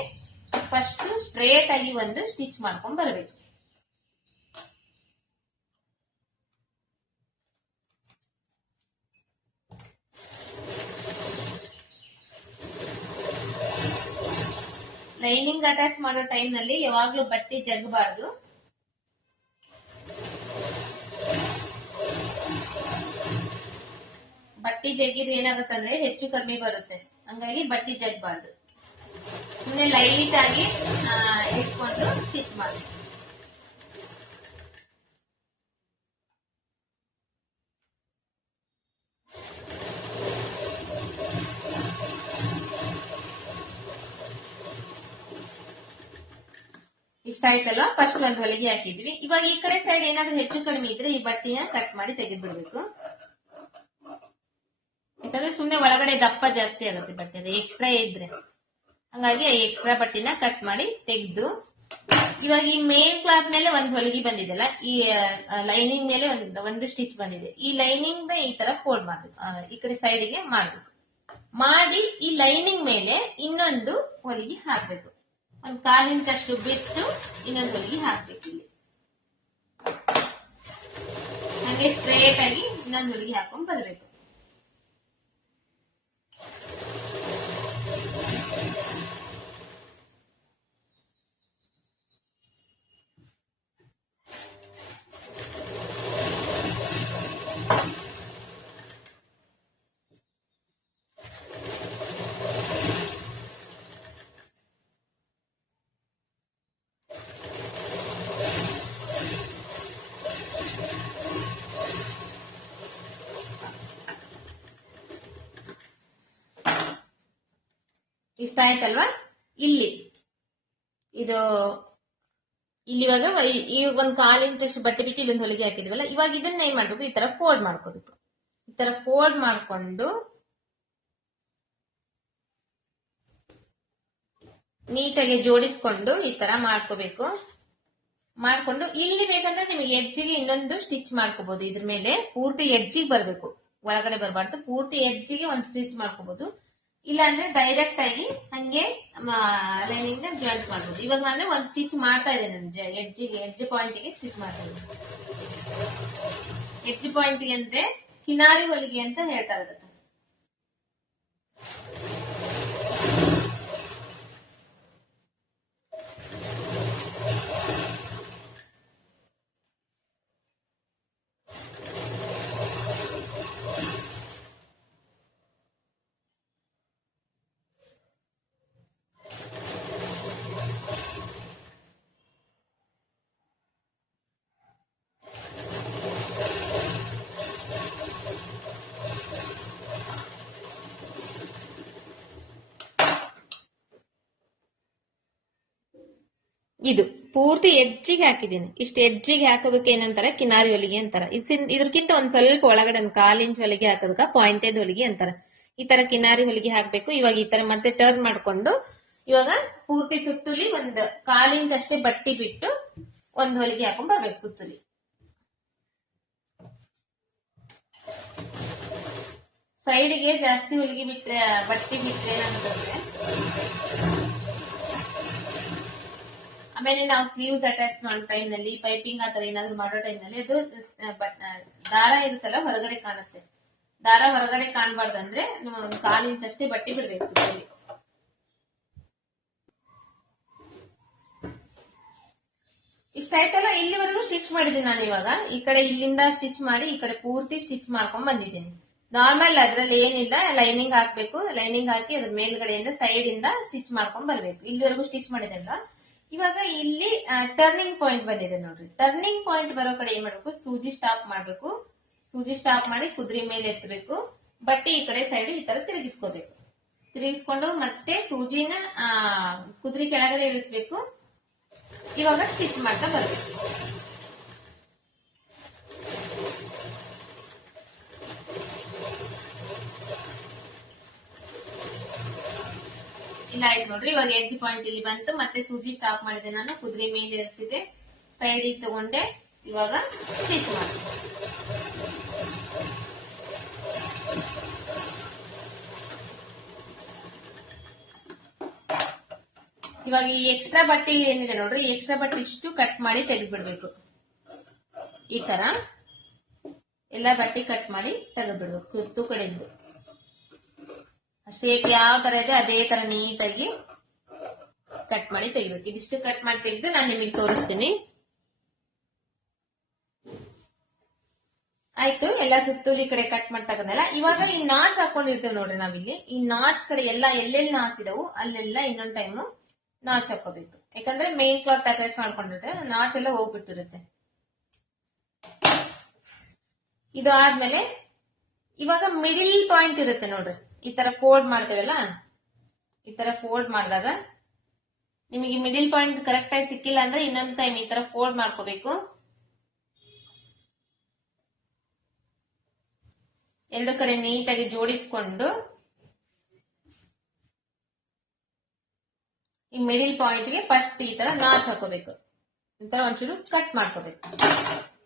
ಫಸ್ಟ್ ಸ್ಟ್ರೇಟ್ ಆಗಿ ಒಂದು ಸ್ಟಿಚ್ ಮಾಡ್ಕೊಂಡ್ ಬರಬೇಕು. ಲೈನಿಂಗ್ ಅಟ್ಯಾಚ್ ಮಾಡೋ ಟೈಮ್ ನಲ್ಲಿ ಯಾವಾಗ್ಲೂ ಬಟ್ಟೆ ಜಗ್ಬಾರ್ದು. ಬಟ್ಟೆ ಜಗ್ಗಿದ್ರೆ ಏನಾಗುತ್ತಂದ್ರೆ ಹೆಚ್ಚು ಕಡಿಮೆ ಬರುತ್ತೆ, ಹಂಗಾಗಿ ಬಟ್ಟೆ ಜಗ್ಬಾರ್ದು. ಸುಮ್ಮನೆ ಲೈಟ್ ಆಗಿ ಇಟ್ಕೊಂಡು ಸ್ಟಿಚ್ ಮಾಡಿ. ಇಷ್ಟ ಆಯ್ತಲ್ವಾ? ಫಸ್ಟ್ ಒಂದು ಹೊಲಿಗೆ ಹಾಕಿದ್ವಿ. ಇವಾಗ ಈ ಕಡೆ ಸೈಡ್ ಏನಾದ್ರೂ ಹೆಚ್ಚು ಕಡಿಮೆ ಇದ್ರೆ ಈ ಬಟ್ಟೆನ ಕಟ್ ಮಾಡಿ ತೆಗೆದ್ಬಿಡ್ಬೇಕು. ಯಾಕಂದ್ರೆ ಸುಮ್ನೆ ಒಳಗಡೆ ದಪ್ಪ ಜಾಸ್ತಿ ಆಗುತ್ತೆ ಬಟ್ಟೆ, ಎಕ್ಸ್ಟ್ರಾ ಇದ್ರೆ. ಹಂಗಾಗಿ ಎಕ್ಸ್ಟ್ರಾ ಬಟ್ಟೆನ ಕಟ್ ಮಾಡಿ ತೆಗೆದು, ಇವಾಗ ಈ ಮೇನ್ ಕ್ಲಾತ್ ಮೇಲೆ ಒಂದು ಹೊಲಿಗೆ ಬಂದಿದೆಲ್ಲ, ಈ ಲೈನಿಂಗ್ ಮೇಲೆ ಒಂದು ಸ್ಟಿಚ್ ಬಂದಿದೆ. ಈ ಲೈನಿಂಗ್ ಈ ತರ ಫೋಲ್ಡ್ ಮಾಡ್ಬೇಕು, ಈ ಕಡೆ ಸೈಡ್ಗೆ ಮಾಡ್ಬೇಕು. ಮಾಡಿ ಈ ಲೈನಿಂಗ್ ಮೇಲೆ ಇನ್ನೊಂದು ಹೊಲಿಗೆ ಹಾಕ್ಬೇಕು. ಒಂದು 1/4 ಇಂಚ್ ಅಷ್ಟು ಬಿಟ್ಟು ಇನ್ನೊಂದು ಹೊಲಿಗೆ ಹಾಕ್ಬೇಕು. ಇಲ್ಲಿ ಹಾಗೆ ಸ್ಟ್ರೇಟ್ ಆಗಿ ಇನ್ನೊಂದು ಹೊಲಿಗೆ ಹಾಕೊಂಡ್ ಬರ್ಬೇಕು. ಇಷ್ಟ ಆಯ್ತಲ್ವಾ? ಇಲ್ಲಿ ಇವಾಗ ಈ ಒಂದು 1/4 ಇಂಚ್ ಅಷ್ಟು ಬಟ್ಟೆ ಬಿಟ್ಟು ಇಲ್ಲೊಂದು ಹೊಲಿಗೆ ಹಾಕಿದ್ವಲ್ಲ, ಇವಾಗ ಇದನ್ನ ಏನ್ ಮಾಡ್ಬೇಕು, ಈ ತರ ಫೋಲ್ಡ್ ಮಾಡ್ಕೋಬೇಕು. ಈ ತರ ಫೋಲ್ಡ್ ಮಾಡ್ಕೊಂಡು ನೀಟಾಗಿ ಜೋಡಿಸ್ಕೊಂಡು ಈ ತರ ಮಾಡ್ಕೋಬೇಕು. ಮಾಡ್ಕೊಂಡು ಇಲ್ಲಿ ಬೇಕಂದ್ರೆ ನಿಮಗೆ ಎಡ್ಜಿಗೆ ಇನ್ನೊಂದು ಸ್ಟಿಚ್ ಮಾಡ್ಕೋಬಹುದು. ಇದ್ರ ಮೇಲೆ ಪೂರ್ತಿ ಎಡ್ಜಿಗೆ ಬರ್ಬೇಕು, ಒಳಗಡೆ ಬರಬಾರ್ದು. ಪೂರ್ತಿ ಎಡ್ಜಿಗೆ ಒಂದು ಸ್ಟಿಚ್ ಮಾಡ್ಕೋಬಹುದು. ಇಲ್ಲ ಅಂದ್ರೆ ಡೈರೆಕ್ಟ್ ಆಗಿ ಹಂಗೆ ಲೈನಿಂಗ್ ಜಾಯಿಂಟ್ ಮಾಡ್ಬೋದು. ಇವಾಗ ನಾನು ಒಂದು ಸ್ಟಿಚ್ ಮಾಡ್ತಾ ಇದ್ದೇನೆ, ಎಡ್ಜ್ ಪಾಯಿಂಟ್ ಗೆ ಸ್ಟಿಚ್ ಮಾಡ್ತಾ ಇದ್ದೇನೆ. ಎಡ್ಜ್ ಪಾಯಿಂಟ್ ಗೆ ಅಂದ್ರೆ ಕಿನಾರಿ ಹೊಲಿಗೆ ಅಂತ ಹೇಳ್ತಾ ಇರುತ್ತೆ. ಇದು ಪೂರ್ತಿ ಎಡ್ಜಿಗೆ ಹಾಕಿದ್ದೀನಿ. ಇಷ್ಟು ಎಡ್ಜಿಗೆ ಹಾಕೋದಕ್ಕೆ ಏನಂತಾರೆ, ಕಿನಾರಿ ಹೊಲಿಗೆ ಅಂತಾರ. ಇದ್ರಕ್ಕಿಂತ ಒಂದ್ ಸ್ವಲ್ಪ ಒಳಗಡೆ ಒಂದ್ 1/4 ಇಂಚ್ ಹೊಲಿಗೆ ಹಾಕೋದಕ್ಕ ಪಾಯಿಂಟೆಡ್ ಹೊಲಿಗೆ ಅಂತಾರ. ಈ ತರ ಕಿನಾರಿ ಹೊಲಿಗೆ ಹಾಕ್ಬೇಕು. ಇವಾಗ ಈ ತರ ಮತ್ತೆ ಟರ್ನ್ ಮಾಡ್ಕೊಂಡು ಇವಾಗ ಪೂರ್ತಿ ಸುತ್ತುಲಿ ಒಂದ್ 1/4 ಇಂಚ್ ಅಷ್ಟೇ ಬಟ್ಟಿ ಬಿಟ್ಟು ಒಂದ್ ಹೊಲಿಗೆ ಹಾಕೊಂಡ್ ಬರ್ಬೇಕು ಸುತ್ತುಲಿ. ಸೈಡ್ಗೆ ಜಾಸ್ತಿ ಹೊಲಿಗೆ ಬಿಟ್ರೆ ಬಟ್ಟಿ ಬಿಟ್ರೆ ಏನಾಗ್ತದೆ, ಆಮೇಲೆ ನಾವು ಸ್ಲೀವ್ಸ್ ಅಟ್ಯಾಚ್ ಮಾಡೋ ಟೈಮ್ ನಲ್ಲಿ, ಪೈಪಿಂಗ್ ಆತರ ಏನಾದ್ರು ಮಾಡೋ ಟೈಮ್ ನಲ್ಲಿ ಅದು ದಾರ ಇರುತ್ತಲ್ಲ ಹೊರಗಡೆ ಕಾಣುತ್ತೆ. ದಾರ ಹೊರಗಡೆ ಕಾಣಬಾರ್ದಂದ್ರೆ ಒಂದು 1/4 ಇಂಚ್ ಅಷ್ಟೇ ಬಟ್ಟೆ ಬಿಡ್ಬೇಕು. ಇಷ್ಟಾಯ್ತಲ್ಲ, ಇಲ್ಲಿವರೆಗೂ ಸ್ಟಿಚ್ ಮಾಡಿದ್ದೀನಿ ನಾನು. ಇವಾಗ ಈ ಕಡೆ ಇಲ್ಲಿಂದ ಸ್ಟಿಚ್ ಮಾಡಿ ಈ ಕಡೆ ಪೂರ್ತಿ ಸ್ಟಿಚ್ ಮಾಡ್ಕೊಂಡ್ ಬಂದಿದ್ದೀನಿ. ನಾರ್ಮಲ್ ಅದ್ರಲ್ಲಿ ಏನಿಲ್ಲ, ಲೈನಿಂಗ್ ಹಾಕ್ಬೇಕು. ಲೈನಿಂಗ್ ಹಾಕಿ ಅದ್ರ ಮೇಲ್ಗಡೆಯಿಂದ ಸೈಡ್ ಇಂದ ಸ್ಟಿಚ್ ಮಾಡ್ಕೊಂಡ್ ಬರ್ಬೇಕು. ಇಲ್ಲಿವರೆಗೂ ಸ್ಟಿಚ್ ಮಾಡಿದಲ್ಲ. ಇವಾಗ ಇಲ್ಲಿ ಟರ್ನಿಂಗ್ ಪಾಯಿಂಟ್ ಬಂದಿದೆ ನೋಡ್ರಿ. ಟರ್ನಿಂಗ್ ಪಾಯಿಂಟ್ ಬರೋ ಕಡೆ ಏನ್ ಮಾಡ್ಬೇಕು, ಸೂಜಿ ಸ್ಟಾಪ್ ಮಾಡ್ಬೇಕು. ಸೂಜಿ ಸ್ಟಾಪ್ ಮಾಡಿ ಕುದ್ರಿ ಮೇಲೆ ಎತ್ತಬೇಕು. ಬಟ್ಟೆ ಈ ಕಡೆ ಸೈಡ್ ಈ ತರ ತಿರುಗಿಸ್ಕೋಬೇಕು. ತಿರುಗಿಸ್ಕೊಂಡು ಮತ್ತೆ ಸೂಜಿನ ಕುದ್ರಿ ಕೆಳಗಡೆ ಇಳಿಸ್ಬೇಕು. ಇವಾಗ ಸ್ಟಿಚ್ ಮಾಡ್ತಾ ಬರ್ಬೇಕು. ಇಲ್ಲ ಆಯ್ತು ನೋಡ್ರಿ. ಇವಾಗ ಎಡ್ಜ್ ಪಾಯಿಂಟ್ ಇಲ್ಲಿ ಬಂತು. ಮತ್ತೆ ಸೂಜಿ ಸ್ಟಾಪ್ ಮಾಡಿದೆ ನಾನು, ಕುದ್ರಿ ಮೇಲೆ ಇರಿಸಿದೆ, ಸೈಡ್ ತಗೊಂಡೆ. ಇವಾಗ ಸ್ಟಿಚ್ ಮಾಡಿ ಇವಾಗ ಈ ಎಕ್ಸ್ಟ್ರಾ ಬಟ್ಟೆ ಏನಿದೆ ನೋಡ್ರಿ, ಎಕ್ಸ್ಟ್ರಾ ಬಟ್ಟೆ ಇಷ್ಟು ಕಟ್ ಮಾಡಿ ತೆಗೆದ್ಬಿಡ್ಬೇಕು. ಈ ತರ ಎಲ್ಲ ಬಟ್ಟೆ ಕಟ್ ಮಾಡಿ ತೆಗೆದ್ಬಿಡ್ಬೇಕು ಸುತ್ತು ಕಡೆಯಿಂದ. ಶೇಪ್ ಯಾವ ತರ ಇದೆ ಅದೇ ತರ ನೀಟಾಗಿ ಕಟ್ ಮಾಡಿ ತೆಗಿಬೇಕು. ಇದಿಷ್ಟು ಕಟ್ ಮಾಡಿ ತೆಗೆದು ನಾನು ನಿಮಗೆ ತೋರಿಸ್ತೀನಿ. ಆಯ್ತು, ಎಲ್ಲ ಸುತ್ತೂಲಿ ಕಡೆ ಕಟ್ ಮಾಡಿ ತಗದಲ್ಲ. ಇವಾಗ ಈ ನಾಚ್ ಹಾಕೊಂಡಿರ್ತೇವೆ ನೋಡ್ರಿ ನಾವಿಲ್ಲಿ. ಈ ನಾಚ್ ಕಡೆ ಎಲ್ಲ ಎಲ್ಲೆಲ್ಲಿ ನಾಚ್ ಇದಾವು ಅಲ್ಲೆಲ್ಲ ಇನ್ನೊಂದ್ ಟೈಮು ನಾಚ್ ಹಾಕೋಬೇಕು. ಯಾಕಂದ್ರೆ ಮೇನ್ ಕ್ಲಾತ್ ಅಟ್ಯಾಚ್ ಮಾಡ್ಕೊಂಡಿರ್ತೇವೆ, ನಾಚ್ ಎಲ್ಲ ಹೋಗ್ಬಿಟ್ಟಿರುತ್ತೆ. ಇದು ಆದ್ಮೇಲೆ ಇವಾಗ ಮಿಡಿಲ್ ಪಾಯಿಂಟ್ ಇರುತ್ತೆ ನೋಡ್ರಿ. ಈ ತರ ಫೋಲ್ಡ್ ಮಾಡ್ತೇವಲ್ಲ, ಈ ತರ ಫೋಲ್ಡ್ ಮಾಡಿದಾಗ ನಿಮಗೆ ಮಿಡಿಲ್ ಪಾಯಿಂಟ್ ಕರೆಕ್ಟ್ ಆಗಿ ಸಿಕ್ಕಿಲ್ಲ ಅಂದ್ರೆ ಇನ್ನೊಂದು ಟೈಮ್ ಈ ತರ ಫೋಲ್ಡ್ ಮಾಡ್ಕೋಬೇಕು. ಎರಡು ಕಡೆ ನೀಟಾಗಿ ಜೋಡಿಸ್ಕೊಂಡು ಈ ಮಿಡಿಲ್ ಪಾಯಿಂಟ್ ಗೆ ಫಸ್ಟ್ ಈ ತರ ನಾಚ್ ಹಾಕೋಬೇಕು. ಈ ತರ ಒಂಚೂರು ಕಟ್ ಮಾಡ್ಕೋಬೇಕು.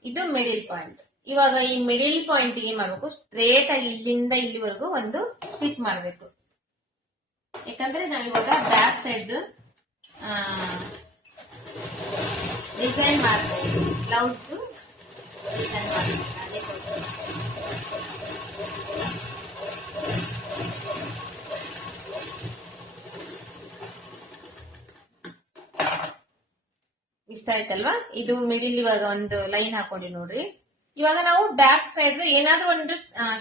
ಇದು ಮಿಡಿಲ್ ಪಾಯಿಂಟ್. ಇವಾಗ ಈ ಮಿಡಿಲ್ ಪಾಯಿಂಟ್ ಗೆ ಮಾಡ್ಬೇಕು, ಸ್ಟ್ರೇಟ್ ಆಗಿ ಇಲ್ಲಿಂದ ಇಲ್ಲಿವರೆಗೂ ಒಂದು ಸ್ಟಿಚ್ ಮಾಡಬೇಕು. ಯಾಕಂದ್ರೆ ನಾವಿವಾಗ ಬ್ಯಾಕ್ ಸೈಡ್ ಡಿಸೈನ್ ಮಾಡ್ಬೇಕು, ಬ್ಲೌಸ್ ಡಿಸೈನ್ ಮಾಡ್ಬೇಕು. ಇಷ್ಟ ಆಯ್ತಲ್ವಾ? ಇದು ಮಿಡಿಲ್ ಇವಾಗ ಒಂದು ಲೈನ್ ಹಾಕೊಂಡಿ ನೋಡ್ರಿ. ಇವಾಗ ನಾವು ಬ್ಯಾಕ್ ಸೈಡ್ ಏನಾದ್ರೂ ಒಂದು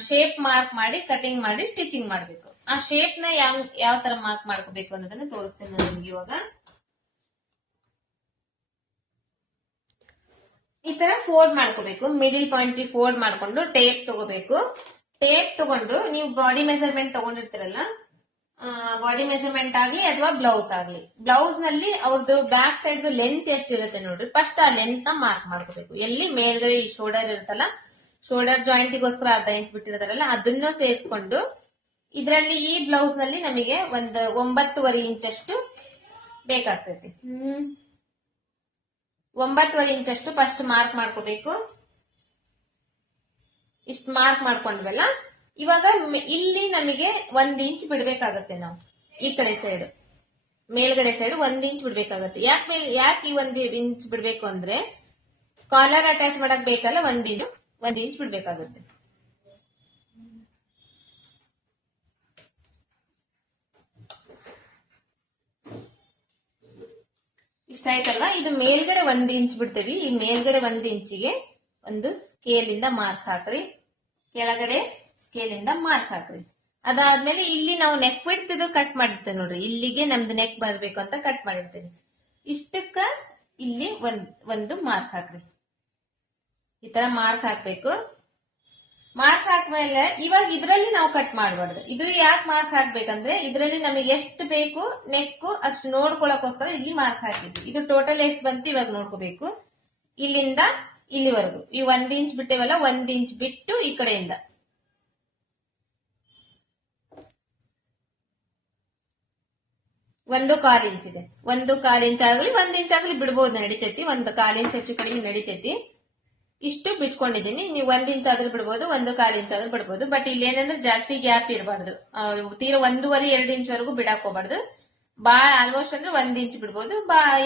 ಶೇಪ್ ಮಾರ್ಕ್ ಮಾಡಿ ಕಟಿಂಗ್ ಮಾಡಿ ಸ್ಟಿಚಿಂಗ್ ಮಾಡ್ಬೇಕು. ಆ ಶೇಪ್ ನ ಯಾವ ತರ ಮಾರ್ಕ್ ಮಾಡ್ಕೋಬೇಕು ಅನ್ನೋದನ್ನ ತೋರಿಸ್ತೀನಿ ನಾನು ನಿಮ್ಗೆ. ಇವಾಗ ಈ ತರ ಫೋಲ್ಡ್ ಮಾಡ್ಕೋಬೇಕು. ಮಿಡಿಲ್ ಪಾಯಿಂಟ್ ಫೋಲ್ಡ್ ಮಾಡ್ಕೊಂಡು ಟೇಪ್ ತಗೋಬೇಕು. ಟೇಪ್ ತಗೊಂಡು ನೀವು ಬಾಡಿ ಮೆಜರ್ಮೆಂಟ್ ತಗೊಂಡಿರ್ತೀರಲ್ಲ, ಬಾಡಿ ಮೆಜರ್ಮೆಂಟ್ ಆಗ್ಲಿ ಅಥವಾ ಬ್ಲೌಸ್ ಆಗ್ಲಿ, ಬ್ಲೌಸ್ ನಲ್ಲಿ ಅವ್ರದ್ದು ಬ್ಯಾಕ್ ಸೈಡ್ ಲೆಂತ್ ಎಷ್ಟಿರುತ್ತೆ ನೋಡ್ರಿ, ಫಸ್ಟ್ ಆ ಲೆಂತ್ ನ ಮಾರ್ಕ್ ಮಾಡ್ಕೋಬೇಕು. ಎಲ್ಲಿ ಮೇಲ್ಗಡೆ ಈ ಶೋಲ್ಡರ್ ಇರುತ್ತಲ್ಲ, ಶೋಲ್ಡರ್ ಜಾಯಿಂಟಿಗೋಸ್ಕರ 1/2 ಇಂಚ್ ಬಿಟ್ಟಿರ್ತಾರಲ್ಲ ಅದನ್ನು ಸೇರಿಸ್ಕೊಂಡು ಇದರಲ್ಲಿ ಈ ಬ್ಲೌಸ್ ನಲ್ಲಿ ನಮಗೆ ಒಂದು 9.5 ಇಂಚ್ ಅಷ್ಟು ಬೇಕಾಗ್ತೈತಿ. 9.5 ಇಂಚ್ ಅಷ್ಟು ಫಸ್ಟ್ ಮಾರ್ಕ್ ಮಾಡ್ಕೋಬೇಕು. ಇಷ್ಟು ಮಾರ್ಕ್ ಮಾಡ್ಕೊಂಡ್ವಲ್ಲ, ಇವಾಗ ಇಲ್ಲಿ ನಮಗೆ 1 ಇಂಚ್ ಬಿಡ್ಬೇಕಾಗತ್ತೆ. ನಾವು ಈ ಕಡೆ ಸೈಡ್ ಮೇಲ್ಗಡೆ ಸೈಡ್ 1 ಇಂಚ್ ಬಿಡ್ಬೇಕಾಗತ್ತೆ. ಯಾಕೆ ಈ 1 ಇಂಚ್ ಬಿಡ್ಬೇಕು ಅಂದ್ರೆ ಕಾಲರ್ ಅಟ್ಯಾಚ್ ಮಾಡಕ್ ಬೇಕಲ್ಲ, 1 ಇಂಚ್ ಬಿಡ್ಬೇಕಾಗುತ್ತೆ. ಇಷ್ಟ ಆಯ್ತಲ್ವಾ? ಇದು ಮೇಲ್ಗಡೆ 1 ಇಂಚ್ ಬಿಡ್ತೇವಿ. ಈ ಮೇಲ್ಗಡೆ 1 ಇಂಚಿಗೆ ಒಂದು ಸ್ಕೇಲ್ ಇಂದ ಮಾರ್ಕ್ ಹಾಕ್ರಿ, ಕೆಳಗಡೆ ಸ್ಕೇಲ್ ಇಂದ ಮಾರ್ಕ್ ಹಾಕ್ರಿ. ಅದಾದ್ಮೇಲೆ ಇಲ್ಲಿ ನಾವು ನೆಕ್ ವಿಡ್ತ್ ಕಟ್ ಮಾಡಿರ್ತೇವೆ ನೋಡ್ರಿ, ಇಲ್ಲಿಗೆ ನಮ್ದು ನೆಕ್ ಬರ್ಬೇಕು ಅಂತ ಕಟ್ ಮಾಡಿರ್ತೇವೆ. ಇಷ್ಟಕ್ಕ ಇಲ್ಲಿ ಒಂದು ಮಾರ್ಕ್ ಹಾಕ್ರಿ. ಈ ತರ ಮಾರ್ಕ್ ಹಾಕ್ಬೇಕು. ಮಾರ್ಕ್ ಹಾಕ್ಮೇಲೆ ಇವಾಗ ಇದ್ರಲ್ಲಿ ನಾವು ಕಟ್ ಮಾಡಬಾರ್ದು. ಇದ್ರಲ್ಲಿ ಯಾಕೆ ಮಾರ್ಕ್ ಹಾಕ್ಬೇಕಂದ್ರೆ ಇದ್ರಲ್ಲಿ ನಮಗೆ ಎಷ್ಟು ಬೇಕು ನೆಕ್ ಅಷ್ಟು ನೋಡ್ಕೊಳಕೋಸ್ಕರ ಇಲ್ಲಿ ಮಾರ್ಕ್ ಹಾಕಿದ್ವಿ. ಇದು ಟೋಟಲ್ ಎಷ್ಟು ಬಂತು ಇವಾಗ ನೋಡ್ಕೋಬೇಕು. ಇಲ್ಲಿಂದ ಇಲ್ಲಿವರೆಗೂ ಈ 1 ಇಂಚ್ ಬಿಟ್ಟೇವಲ್ಲ, 1 ಇಂಚ್ ಬಿಟ್ಟು ಈ ಕಡೆಯಿಂದ 1/4 ಇಂಚ್ ಇದೆ. 1/4 ಇಂಚ್ ಆಗಲಿ 1 ಇಂಚ್ ಆಗಲಿ ಬಿಡ್ಬೋದು, ನಡಿತೈತಿ. 1/4 ಇಂಚ್ ಹೆಚ್ಚು ಕಡಿಮೆ ನಡಿತೈತಿ. ಇಷ್ಟು ಬಿಟ್ಕೊಂಡಿದ್ದೀನಿ. ನೀವು 1 ಇಂಚ್ ಆದ್ರೂ ಬಿಡ್ಬೋದು, 1/4 ಇಂಚ್ ಆದ್ರೂ ಬಿಡ್ಬೋದು. ಬಟ್ ಇಲ್ಲಿ ಏನಂದ್ರೆ ಜಾಸ್ತಿ ಗ್ಯಾಪ್ ಇರಬಾರ್ದು. ತೀರಾ 1.5-2 ಇಂಚ್ ವರೆಗೂ ಬಿಡಾಕ್ ಹೋಗ್ಬಾರ್ದು. ಆಲ್ಮೋಸ್ಟ್ ಅಂದ್ರೆ 1 ಇಂಚ್ ಬಿಡ್ಬೋದು.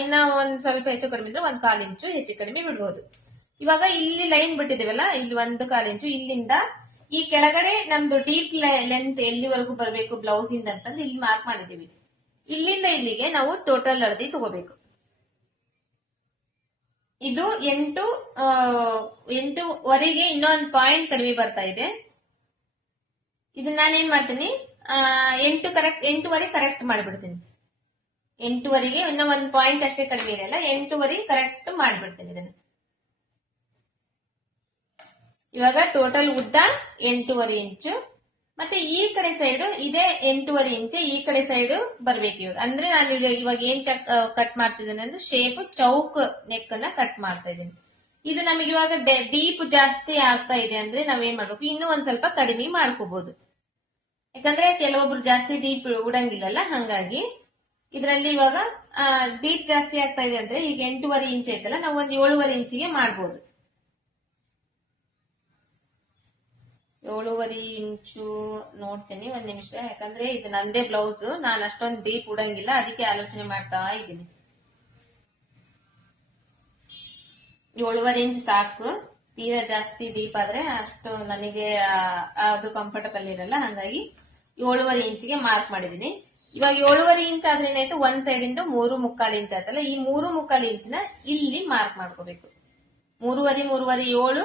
ಇನ್ನ ಒಂದ್ ಸ್ವಲ್ಪ ಹೆಚ್ಚು ಕಡಿಮೆ ಇದ್ರೆ 1/4 ಇಂಚು ಹೆಚ್ಚು ಕಡಿಮೆ ಬಿಡ್ಬೋದು. ಇವಾಗ ಇಲ್ಲಿ ಲೈನ್ ಬಿಟ್ಟಿದೀವಲ್ಲ, ಇಲ್ಲಿ 1/4 ಇಂಚು ಇಲ್ಲಿಂದ ಈ ಕೆಳಗಡೆ ನಮ್ದು ಡೀಪ್ ಲೆಂತ್ ಎಲ್ಲಿವರೆಗೂ ಬರಬೇಕು ಬ್ಲೌಸ್ ಇಂದ ಅಂತಂದು ಇಲ್ಲಿ ಮಾರ್ಕ್ ಮಾಡಿದೀವಿ. ಇಲ್ಲಿಂದ ಇಲ್ಲಿಗೆ ನಾವು ಟೋಟಲ್ ಅಳತೆ ತಗೋಬೇಕು. ಇದು 8ವರೆಗೆ ಇನ್ನೊಂದು ಪಾಯಿಂಟ್ ಕಡಿಮೆ ಬರ್ತಾ ಇದೆ. ಇದನ್ನ ನಾನೇನ್ ಮಾಡ್ತೀನಿ, 8ವರೆಗೆ ಕರೆಕ್ಟ್ ಮಾಡಿಬಿಡ್ತೀನಿ. 8ವರೆಗೆ ಇನ್ನೂ ಒಂದು ಪಾಯಿಂಟ್ ಅಷ್ಟೇ ಕಡಿಮೆ ಇದೆಯಲ್ಲ, 8ವರೆಗೆ ಕರೆಕ್ಟ್ ಮಾಡಿಬಿಡ್ತೀನಿ ಇದನ್ನ. ಇವಾಗ ಟೋಟಲ್ ಉದ್ದ 8.5 ಇಂಚು. ಮತ್ತೆ ಈ ಕಡೆ ಸೈಡ್ ಇದೆ 8.5 ಇಂಚ್, ಈ ಕಡೆ ಸೈಡ್ ಬರ್ಬೇಕು ಇವಾಗ. ಅಂದ್ರೆ ನಾನು ಇವಾಗ ಏನ್ ಕಟ್ ಮಾಡ್ತಿದ್ದೇನೆ ಅಂದ್ರೆ ಶೇಪ್ ಚೌಕ್ ನೆಕ್ ಅನ್ನ ಕಟ್ ಮಾಡ್ತಾ ಇದ್ದೀನಿ. ಇದು ನಮಗೆ ಇವಾಗ ಡೀಪ್ ಜಾಸ್ತಿ ಆಗ್ತಾ ಇದೆ ಅಂದ್ರೆ ನಾವೇನ್ ಮಾಡ್ಬೇಕು, ಇನ್ನೂ ಒಂದ್ ಸ್ವಲ್ಪ ಕಡಿಮೆ ಮಾಡ್ಕೋಬಹುದು. ಯಾಕಂದ್ರೆ ಕೆಲವೊಬ್ರು ಜಾಸ್ತಿ ಡೀಪ್ ಉಡಂಗಿಲ್ಲಲ್ಲ, ಹಂಗಾಗಿ ಇದರಲ್ಲಿ ಇವಾಗ ಡೀಪ್ ಜಾಸ್ತಿ ಆಗ್ತಾ ಇದೆ ಅಂದ್ರೆ ಈಗ 8.5 ಇಂಚ್ ಐತಲ್ಲ, ನಾವು ಒಂದ್ 7.5 ಇಂಚಿಗೆ ಮಾಡ್ಬೋದು. 7.5 ಇಂಚು ನೋಡ್ತೀನಿ ಒಂದ್ ನಿಮಿಷ. ಯಾಕಂದ್ರೆ ಇದು ನಂದೇ ಬ್ಲೌಸ್, ನಾನು ಅಷ್ಟೊಂದು ಡೀಪ್ ಉಡಂಗಿಲ್ಲ, ಅದಕ್ಕೆ ಆಲೋಚನೆ ಮಾಡ್ತಾ ಇದ್ದೀನಿ. 7.5 ಇಂಚ್ ಸಾಕು. ತೀರಾ ಜಾಸ್ತಿ ಡೀಪ್ ಆದ್ರೆ ಅಷ್ಟು ನನಗೆ ಅದು ಕಂಫರ್ಟಬಲ್ ಇರಲ್ಲ, ಹಂಗಾಗಿ 7.5 ಇಂಚಿಗೆ ಮಾರ್ಕ್ ಮಾಡಿದೀನಿ. ಇವಾಗ 7.5 ಇಂಚ್ ಆದ್ರೆ ಏನಾಯ್ತು, ಒಂದ್ ಸೈಡ್ ಇಂದ 3.25 ಇಂಚ್ ಆಯ್ತಲ್ಲ, ಈ 3.25 ಇಂಚಿನ ಇಲ್ಲಿ ಮಾರ್ಕ್ ಮಾಡ್ಕೋಬೇಕು. 3.5 7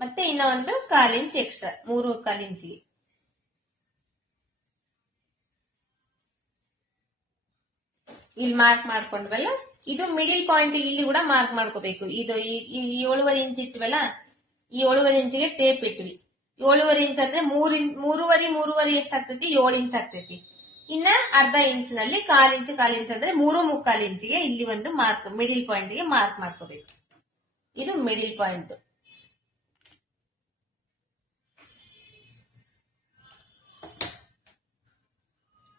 ಮತ್ತೆ ಇನ್ನ ಒಂದು 1/4 ಇಂಚ್ ಎಕ್ಸ್ಟ್ರಾ, 3.25 ಇಂಚಿಗೆ ಇಲ್ಲಿ ಮಾರ್ಕ್ ಮಾಡ್ಕೊಂಡ್ವಲ್ಲ, ಇದು ಮಿಡಿಲ್ ಪಾಯಿಂಟ್ ಇಲ್ಲಿ ಕೂಡ ಮಾರ್ಕ್ ಮಾಡ್ಕೋಬೇಕು. ಇದು ಈ 7.5 ಇಂಚ್ ಇಟ್ವಲ್ಲ, ಈ 7.5 ಇಂಚಿಗೆ ಟೇಪ್ ಇಟ್ವಿ. 7.5 ಇಂಚ್ ಅಂದ್ರೆ 3.5 ಎಷ್ಟಾಗ್ತೈತಿ, 7 ಇಂಚ್ ಆಗ್ತೈತಿ. ಇನ್ನ ಅರ್ಧ ಇಂಚ್ ನಲ್ಲಿ 1/4 ಇಂಚ್ ಅಂದ್ರೆ 3.25 ಇಂಚಿಗೆ ಇಲ್ಲಿ ಒಂದು ಮಾರ್ಕ್ ಮಿಡಿಲ್ ಪಾಯಿಂಟ್ ಗೆ ಮಾರ್ಕ್ ಮಾಡ್ಕೋಬೇಕು. ಇದು ಮಿಡಿಲ್ ಪಾಯಿಂಟ್.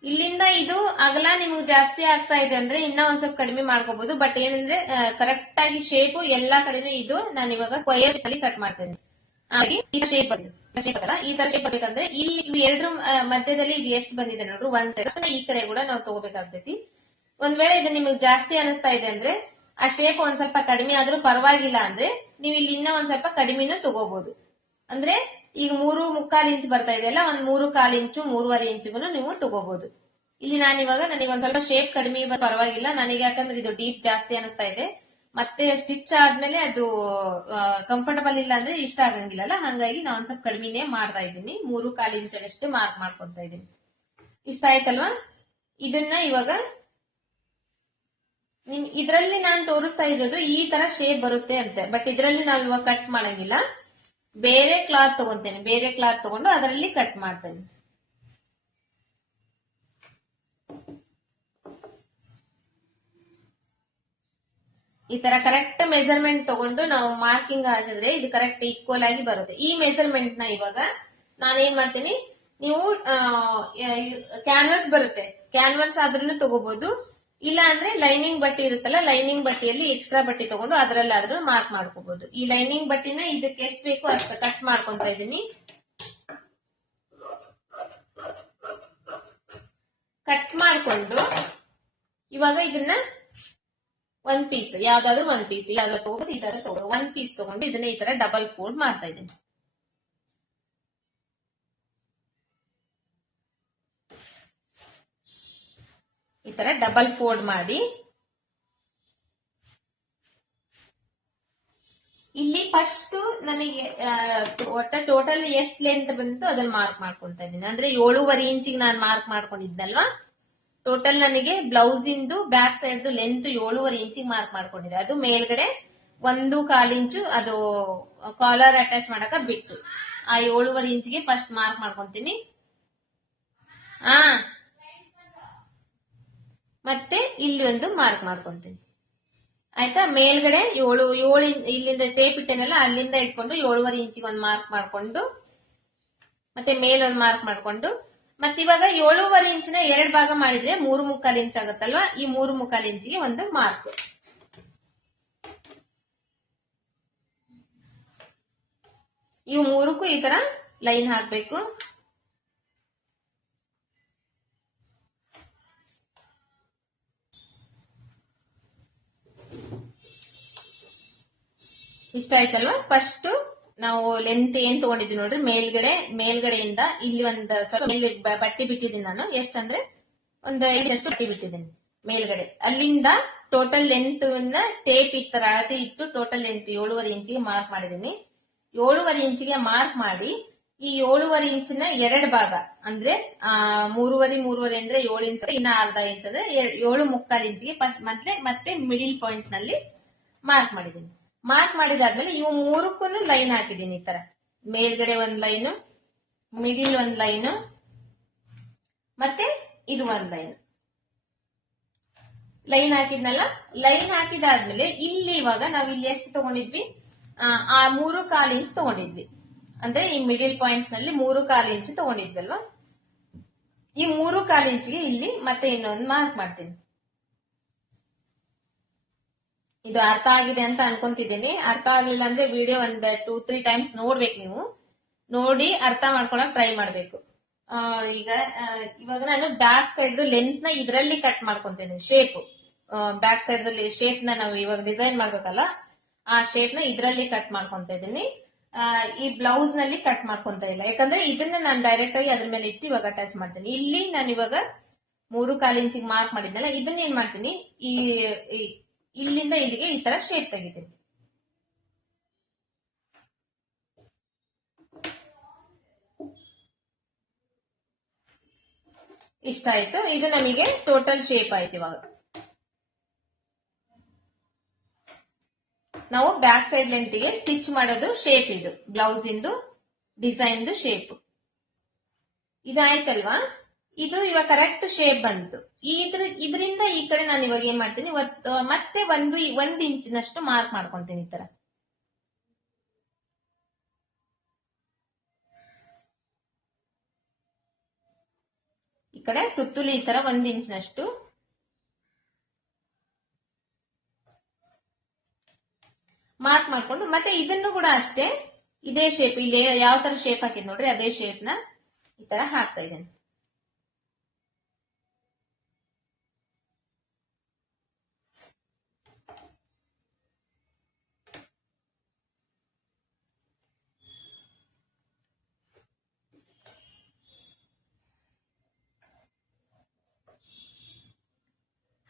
ಇಲ್ಲಿಂದ ಇದು ಅಗಲ ನಿಮ್ಗೆ ಜಾಸ್ತಿ ಆಗ್ತಾ ಇದೆ ಅಂದ್ರೆ ಇನ್ನ ಒಂದ್ ಸ್ವಲ್ಪ ಕಡಿಮೆ ಮಾಡ್ಕೋಬಹುದು. ಬಟ್ ಏನಂದ್ರೆ ಕರೆಕ್ಟ್ ಆಗಿ ಶೇಪ್ ಎಲ್ಲಾ ಕಡೆನೂ ಇದು ನಾನು ಇವಾಗ ಸ್ಕ್ವಯರ್ ಅಲ್ಲಿ ಕಟ್ ಮಾಡ್ತೇನೆ. ಹಾಗೆ ಈ ಶೇಪ್ ಈ ತರ ಶೇಪ್ ಬರ್ಬೇಕಂದ್ರೆ ಇಲ್ಲಿ ಎರಡರ ಮಧ್ಯದಲ್ಲಿ ಇದು ಎಷ್ಟು ಬಂದಿದೆ ನೋಡ್ರಿ, ಒಂದ್ ಸೈಡ್ ಈ ಕಡೆ ಕೂಡ ನಾವು ತಗೋಬೇಕಾಗ್ತೈತಿ. ಒಂದ್ ವೇಳೆ ಇದು ನಿಮಗೆ ಜಾಸ್ತಿ ಅನಿಸ್ತಾ ಇದೆ ಅಂದ್ರೆ ಆ ಶೇಪ್ ಒಂದ್ ಸ್ವಲ್ಪ ಕಡಿಮೆ ಆದ್ರೂ ಪರವಾಗಿಲ್ಲ ಅಂದ್ರೆ ನೀವು ಇಲ್ಲಿ ಇನ್ನ ಒಂದ್ ಸ್ವಲ್ಪ ಕಡಿಮೆನೂ ತಗೋಬಹುದು. ಅಂದ್ರೆ ಈಗ 3.25 ಇಂಚ್ ಬರ್ತಾ ಇದೆಯಲ್ಲ, ಒಂದ್ 3.25 ಇಂಚು 3.5 ಇಂಚಿಗೂ ನೀವು ತಗೋಬಹುದು. ಇಲ್ಲಿ ನಾನಿವಾಗ ನನಗೆ ಒಂದ್ ಸ್ವಲ್ಪ ಶೇಪ್ ಕಡಿಮೆ ಪರವಾಗಿಲ್ಲ ನನಗೆ, ಯಾಕಂದ್ರೆ ಇದು ಡೀಪ್ ಜಾಸ್ತಿ ಅನಿಸ್ತಾ ಇದೆ. ಮತ್ತೆ ಸ್ಟಿಚ್ ಆದ್ಮೇಲೆ ಅದು ಕಂಫರ್ಟಬಲ್ ಇಲ್ಲ ಅಂದ್ರೆ ಇಷ್ಟ ಆಗಂಗಿಲ್ಲಲ್ಲ, ಹಂಗಾಗಿ ನಾನು ಒಂದ್ ಸ್ವಲ್ಪ ಕಡಿಮೆನೆ ಮಾಡ್ತಾ ಇದ್ದೀನಿ. 3.25 ಇಂಚಷ್ಟು ಮಾರ್ಕ್ ಮಾಡ್ಕೊತಾ ಇದ್ದೀನಿ. ಇಷ್ಟ ಆಯ್ತಲ್ವಾ? ಇದನ್ನ ಇವಾಗ ಇದ್ರಲ್ಲಿ ನಾನು ತೋರಿಸ್ತಾ ಇರೋದು ಈ ತರ ಶೇಪ್ ಬರುತ್ತೆ ಅಂತ. ಬಟ್ ಇದ್ರಲ್ಲಿ ನಾವು ಇವಾಗ ಕಟ್ ಮಾಡಂಗಿಲ್ಲ, ಬೇರೆ ಕ್ಲಾತ್ ತಗೊಂತೇನೆ. ಬೇರೆ ಕ್ಲಾತ್ ತಗೊಂಡು ಅದರಲ್ಲಿ ಕಟ್ ಮಾಡ್ತೇನೆ. ಈ ತರ ಕರೆಕ್ಟ್ ಮೆಜರ್ಮೆಂಟ್ ತಗೊಂಡು ನಾವು ಮಾರ್ಕಿಂಗ್ ಹಾಕಿದ್ರೆ ಇದು ಕರೆಕ್ಟ್ ಈಕ್ವಲ್ ಆಗಿ ಬರುತ್ತೆ. ಈ ಮೆಜರ್ಮೆಂಟ್ ನ ಇವಾಗ ನಾನೇನ್ ಮಾಡ್ತೀನಿ, ನೀವು ಕ್ಯಾನ್ವಸ್ ಬರುತ್ತೆ, ಕ್ಯಾನ್ವಸ್ ಆದ್ರೂ ತಗೋಬಹುದು. ಇಲ್ಲ ಅಂದ್ರೆ ಲೈನಿಂಗ್ ಬಟ್ಟೆ ಇರುತ್ತಲ್ಲ, ಲೈನಿಂಗ್ ಬಟ್ಟೆಯಲ್ಲಿ ಎಕ್ಸ್ಟ್ರಾ ಬಟ್ಟೆ ತಗೊಂಡು ಅದರಲ್ಲಾದ್ರೂ ಮಾರ್ಕ್ ಮಾಡ್ಕೋಬಹುದು. ಈ ಲೈನಿಂಗ್ ಬಟ್ಟೆನ ಇದಕ್ಕೆ ಎಷ್ಟು ಬೇಕು ಅಷ್ಟು ಕಟ್ ಮಾಡ್ಕೊಂತ ಇದ್ದೀನಿ. ಕಟ್ ಮಾಡ್ಕೊಂಡು ಇವಾಗ ಇದನ್ನ ಒಂದ್ ಪೀಸ್, ಯಾವ್ದಾದ್ರು ಒಂದ್ ಪೀಸ್, ಯಾವ್ದಾದ್ರು ತಗೋಬಹುದು, ಇದಾದ್ರೂ ತಗೋಬಹುದು. ಒಂದ್ ಪೀಸ್ ತಗೊಂಡು ಇದನ್ನ ಈ ತರ ಡಬಲ್ ಫೋಲ್ಡ್ ಮಾಡ್ತಾ ಇದ್ದೀನಿ. ಈ ತರ ಡಬಲ್ ಫೋಲ್ಡ್ ಮಾಡಿ ಇಲ್ಲಿ ಫಸ್ಟ್ ನಮಗೆ ಒಟ್ಟ ಟೋಟಲ್ ಎಷ್ಟು ಲೆಂತ್ ಬಂತು ಅದನ್ನ ಮಾರ್ಕ್ ಮಾಡ್ಕೊಂತ ಇದ್ದೀನಿ. ಅಂದ್ರೆ 7.5 ಇಂಚಿಗೆ ನಾನು ಮಾರ್ಕ್ ಮಾಡ್ಕೊಂಡಿದ್ದಲ್ವಾ, ಟೋಟಲ್ ನನಗೆ ಬ್ಲೌಸ್ ಇಂದು ಬ್ಯಾಕ್ ಸೈಡ್ ಲೆಂತ್ 7.5 ಇಂಚಿಗೆ ಮಾರ್ಕ್ ಮಾಡ್ಕೊಂಡಿದೆ. ಅದು ಮೇಲ್ಗಡೆ 1.25 ಇಂಚು ಅದು ಕಾಲರ್ ಅಟ್ಯಾಚ್ ಮಾಡಕ ಬಿಟ್ಟು, ಆ 7.5 ಇಂಚಿಗೆ ಫಸ್ಟ್ ಮಾರ್ಕ್ ಮಾಡ್ಕೊಂತೀನಿ. ಮತ್ತೆ ಇಲ್ಲಿ ಒಂದು ಮಾರ್ಕ್ ಮಾಡ್ಕೊಂತೀನಿ. ಆಯ್ತಾ? ಮೇಲ್ಗಡೆ 7 ಇಲ್ಲಿಂದ ಟೇಪ್ ಇಟ್ಟೇನಲ್ಲ ಅಲ್ಲಿಂದ ಇಟ್ಕೊಂಡು 7.5 ಇಂಚಿಗೆ ಒಂದು ಮಾರ್ಕ್ ಮಾಡ್ಕೊಂಡು ಮತ್ತೆ ಮೇಲೊಂದು ಮಾರ್ಕ್ ಮಾಡ್ಕೊಂಡು ಮತ್ತೆ ಇವಾಗ 7.5 ಇಂಚಿನ 2 ಭಾಗ ಮಾಡಿದ್ರೆ 3.25 ಇಂಚ್ ಆಗುತ್ತಲ್ವಾ? ಈ 3.25 ಇಂಚಿಗೆ ಒಂದು ಮಾರ್ಕ್. ಇವು ಮೂರಕ್ಕೂ ಈ ತರ ಲೈನ್ ಹಾಕ್ಬೇಕು. ಇಷ್ಟ ಆಯ್ತಲ್ವಾ? ಫಸ್ಟ್ ನಾವು ಲೆಂತ್ ಏನ್ ತಗೊಂಡಿದ್ವಿ ನೋಡ್ರಿ, ಮೇಲ್ಗಡೆಯಿಂದ ಇಲ್ಲಿ ಒಂದು ಸ್ವಲ್ಪ ಬಟ್ಟೆ ಬಿಟ್ಟಿದ್ದೀನಿ ನಾನು. ಎಷ್ಟಂದ್ರೆ ಒಂದು 5 ಬಟ್ಟೆ ಬಿಟ್ಟಿದ್ದೀನಿ ಮೇಲ್ಗಡೆ. ಅಲ್ಲಿಂದ ಟೋಟಲ್ ಲೆಂತ್ ಟೇಪ್ ಈ ತರ ಅಳತೆ ಇಟ್ಟು ಟೋಟಲ್ ಲೆಂತ್ 7.5 ಇಂಚಿಗೆ ಮಾರ್ಕ್ ಮಾಡಿದೀನಿ. 7.5 ಇಂಚಿಗೆ ಮಾರ್ಕ್ ಮಾಡಿ ಈ 7.5 ಇಂಚಿನ 2 ಭಾಗ ಅಂದ್ರೆ 3.5 ಅಂದ್ರೆ 7 ಇಂಚ್, ಇನ್ನ ಅರ್ಧ ಇಂಚ್ ಅಂದ್ರೆ 7.25 ಇಂಚಿಗೆ ಮತ್ತೆ ಮಿಡಿಲ್ ಪಾಯಿಂಟ್ ನಲ್ಲಿ ಮಾರ್ಕ್ ಮಾಡಿದೀನಿ. ಮಾರ್ಕ್ ಮಾಡಿದಾದ್ಮೇಲೆ ಇವು ಮೂರಕ್ಕೂ ಲೈನ್ ಹಾಕಿದೀನಿ. ಈ ತರ ಮೇಲ್ಗಡೆ ಒಂದ್ ಲೈನು, ಮಿಡಿಲ್ ಒಂದ್ ಲೈನು, ಮತ್ತೆ ಇದು ಒಂದ್ ಲೈನ್ ಹಾಕಿದ್ನಲ್ಲ. ಲೈನ್ ಹಾಕಿದಾದ್ಮೇಲೆ ಇಲ್ಲಿ ಇವಾಗ ನಾವ್ ಇಲ್ಲಿ ಎಷ್ಟು ತಗೊಂಡಿದ್ವಿ? 3.25 ಇಂಚ್ ತಗೊಂಡಿದ್ವಿ. ಅಂದ್ರೆ ಈ ಮಿಡಿಲ್ ಪಾಯಿಂಟ್ ನಲ್ಲಿ 3.25 ಇಂಚ್ ತಗೊಂಡಿದ್ವಿ ಅಲ್ವಾ? ಈ 3.25 ಇಂಚಿಗೆ ಇಲ್ಲಿ ಮತ್ತೆ ಇನ್ನೊಂದು ಮಾರ್ಕ್ ಮಾಡ್ತೀನಿ. ಇದು ಅರ್ಥ ಆಗಿದೆ ಅಂತ ಅನ್ಕೊಂತಿದ್ದೀನಿ. ಅರ್ಥ ಆಗ್ಲಿಲ್ಲ ಅಂದ್ರೆ ವಿಡಿಯೋ ಒಂದ್ 2-3 ಟೈಮ್ಸ್ ನೋಡ್ಬೇಕು. ನೀವು ನೋಡಿ ಅರ್ಥ ಮಾಡ್ಕೊಳಕ್ ಟ್ರೈ ಮಾಡ್ಬೇಕು. ಇವಾಗ ನಾನು ಬ್ಯಾಕ್ ಸೈಡ್ ಲೆಂತ್ ನ ಇದರಲ್ಲಿ ಕಟ್ ಮಾಡ್ಕೊಂತೀನಿ. ಶೇಪ್ ಬ್ಯಾಕ್ ಸೈಡ್ ಶೇಪ್ ನ ನಾವು ಇವಾಗ ಡಿಸೈನ್ ಮಾಡ್ಬೇಕಲ್ಲ, ಆ ಶೇಪ್ ನ ಇದರಲ್ಲಿ ಕಟ್ ಮಾಡ್ಕೊಂತ ಇದ್ದೀನಿ. ಈ ಬ್ಲೌಸ್ ನಲ್ಲಿ ಕಟ್ ಮಾಡ್ಕೊಂತ ಇಲ್ಲ, ಯಾಕಂದ್ರೆ ಇದನ್ನ ನಾನು ಡೈರೆಕ್ಟ್ ಆಗಿ ಅದ್ರ ಮೇಲೆ ಇಟ್ಟು ಇವಾಗ ಅಟ್ಯಾಚ್ ಮಾಡ್ತೀನಿ. ಇಲ್ಲಿ ನಾನು ಇವಾಗ 3.25 ಇಂಚಿಗೆ ಮಾರ್ಕ್ ಮಾಡಿದ್ನಲ್ಲ, ಇದನ್ನ ಏನ್ ಮಾಡ್ತೀನಿ, ಇಲ್ಲಿಂದ ಇಲ್ಲಿಗೆ ಈ ತರ ಶೇಪ್ ತೆಗಿತೀನಿ. ಇಷ್ಟ ಆಯ್ತು. ಇದು ನಮಗೆ ಟೋಟಲ್ ಶೇಪ್ ಆಯ್ತು. ಇವಾಗ ನಾವು ಬ್ಯಾಕ್ ಸೈಡ್ ಲೆಂತ್ಗೆ ಸ್ಟಿಚ್ ಮಾಡೋದು ಶೇಪ್, ಇದು ಬ್ಲೌಸ್ ಇಂದು ಡಿಸೈನ್ ಶೇಪ್. ಇದಾಯ್ತಲ್ವಾ? ಇದು ಇವಾಗ ಕರೆಕ್ಟ್ ಶೇಪ್ ಬಂತು. ಇದರಿಂದ ಈ ಕಡೆ ನಾನು ಇವಾಗ ಏನ್ ಮಾಡ್ತೀನಿ, ಮತ್ತೆ ಒಂದು ಇಂಚಿನಷ್ಟು ಮಾರ್ಕ್ ಮಾಡ್ಕೊಂತೀನಿ. ಈ ತರ ಈ ಕಡೆ ಸುತ್ತಲೂ ಈ ತರ 1 ಇಂಚಿನಷ್ಟು ಮಾರ್ಕ್ ಮಾಡ್ಕೊಂಡು ಮತ್ತೆ ಇದನ್ನು ಕೂಡ ಅಷ್ಟೇ ಇದೇ ಶೇಪ್, ಇಲ್ಲಿ ಯಾವ ತರ ಶೇಪ್ ಹಾಕಿದ್ ನೋಡ್ರಿ ಅದೇ ಶೇಪ್ ನ ಈ ತರ ಹಾಕ್ತಾ ಇದ್ದೇನೆ.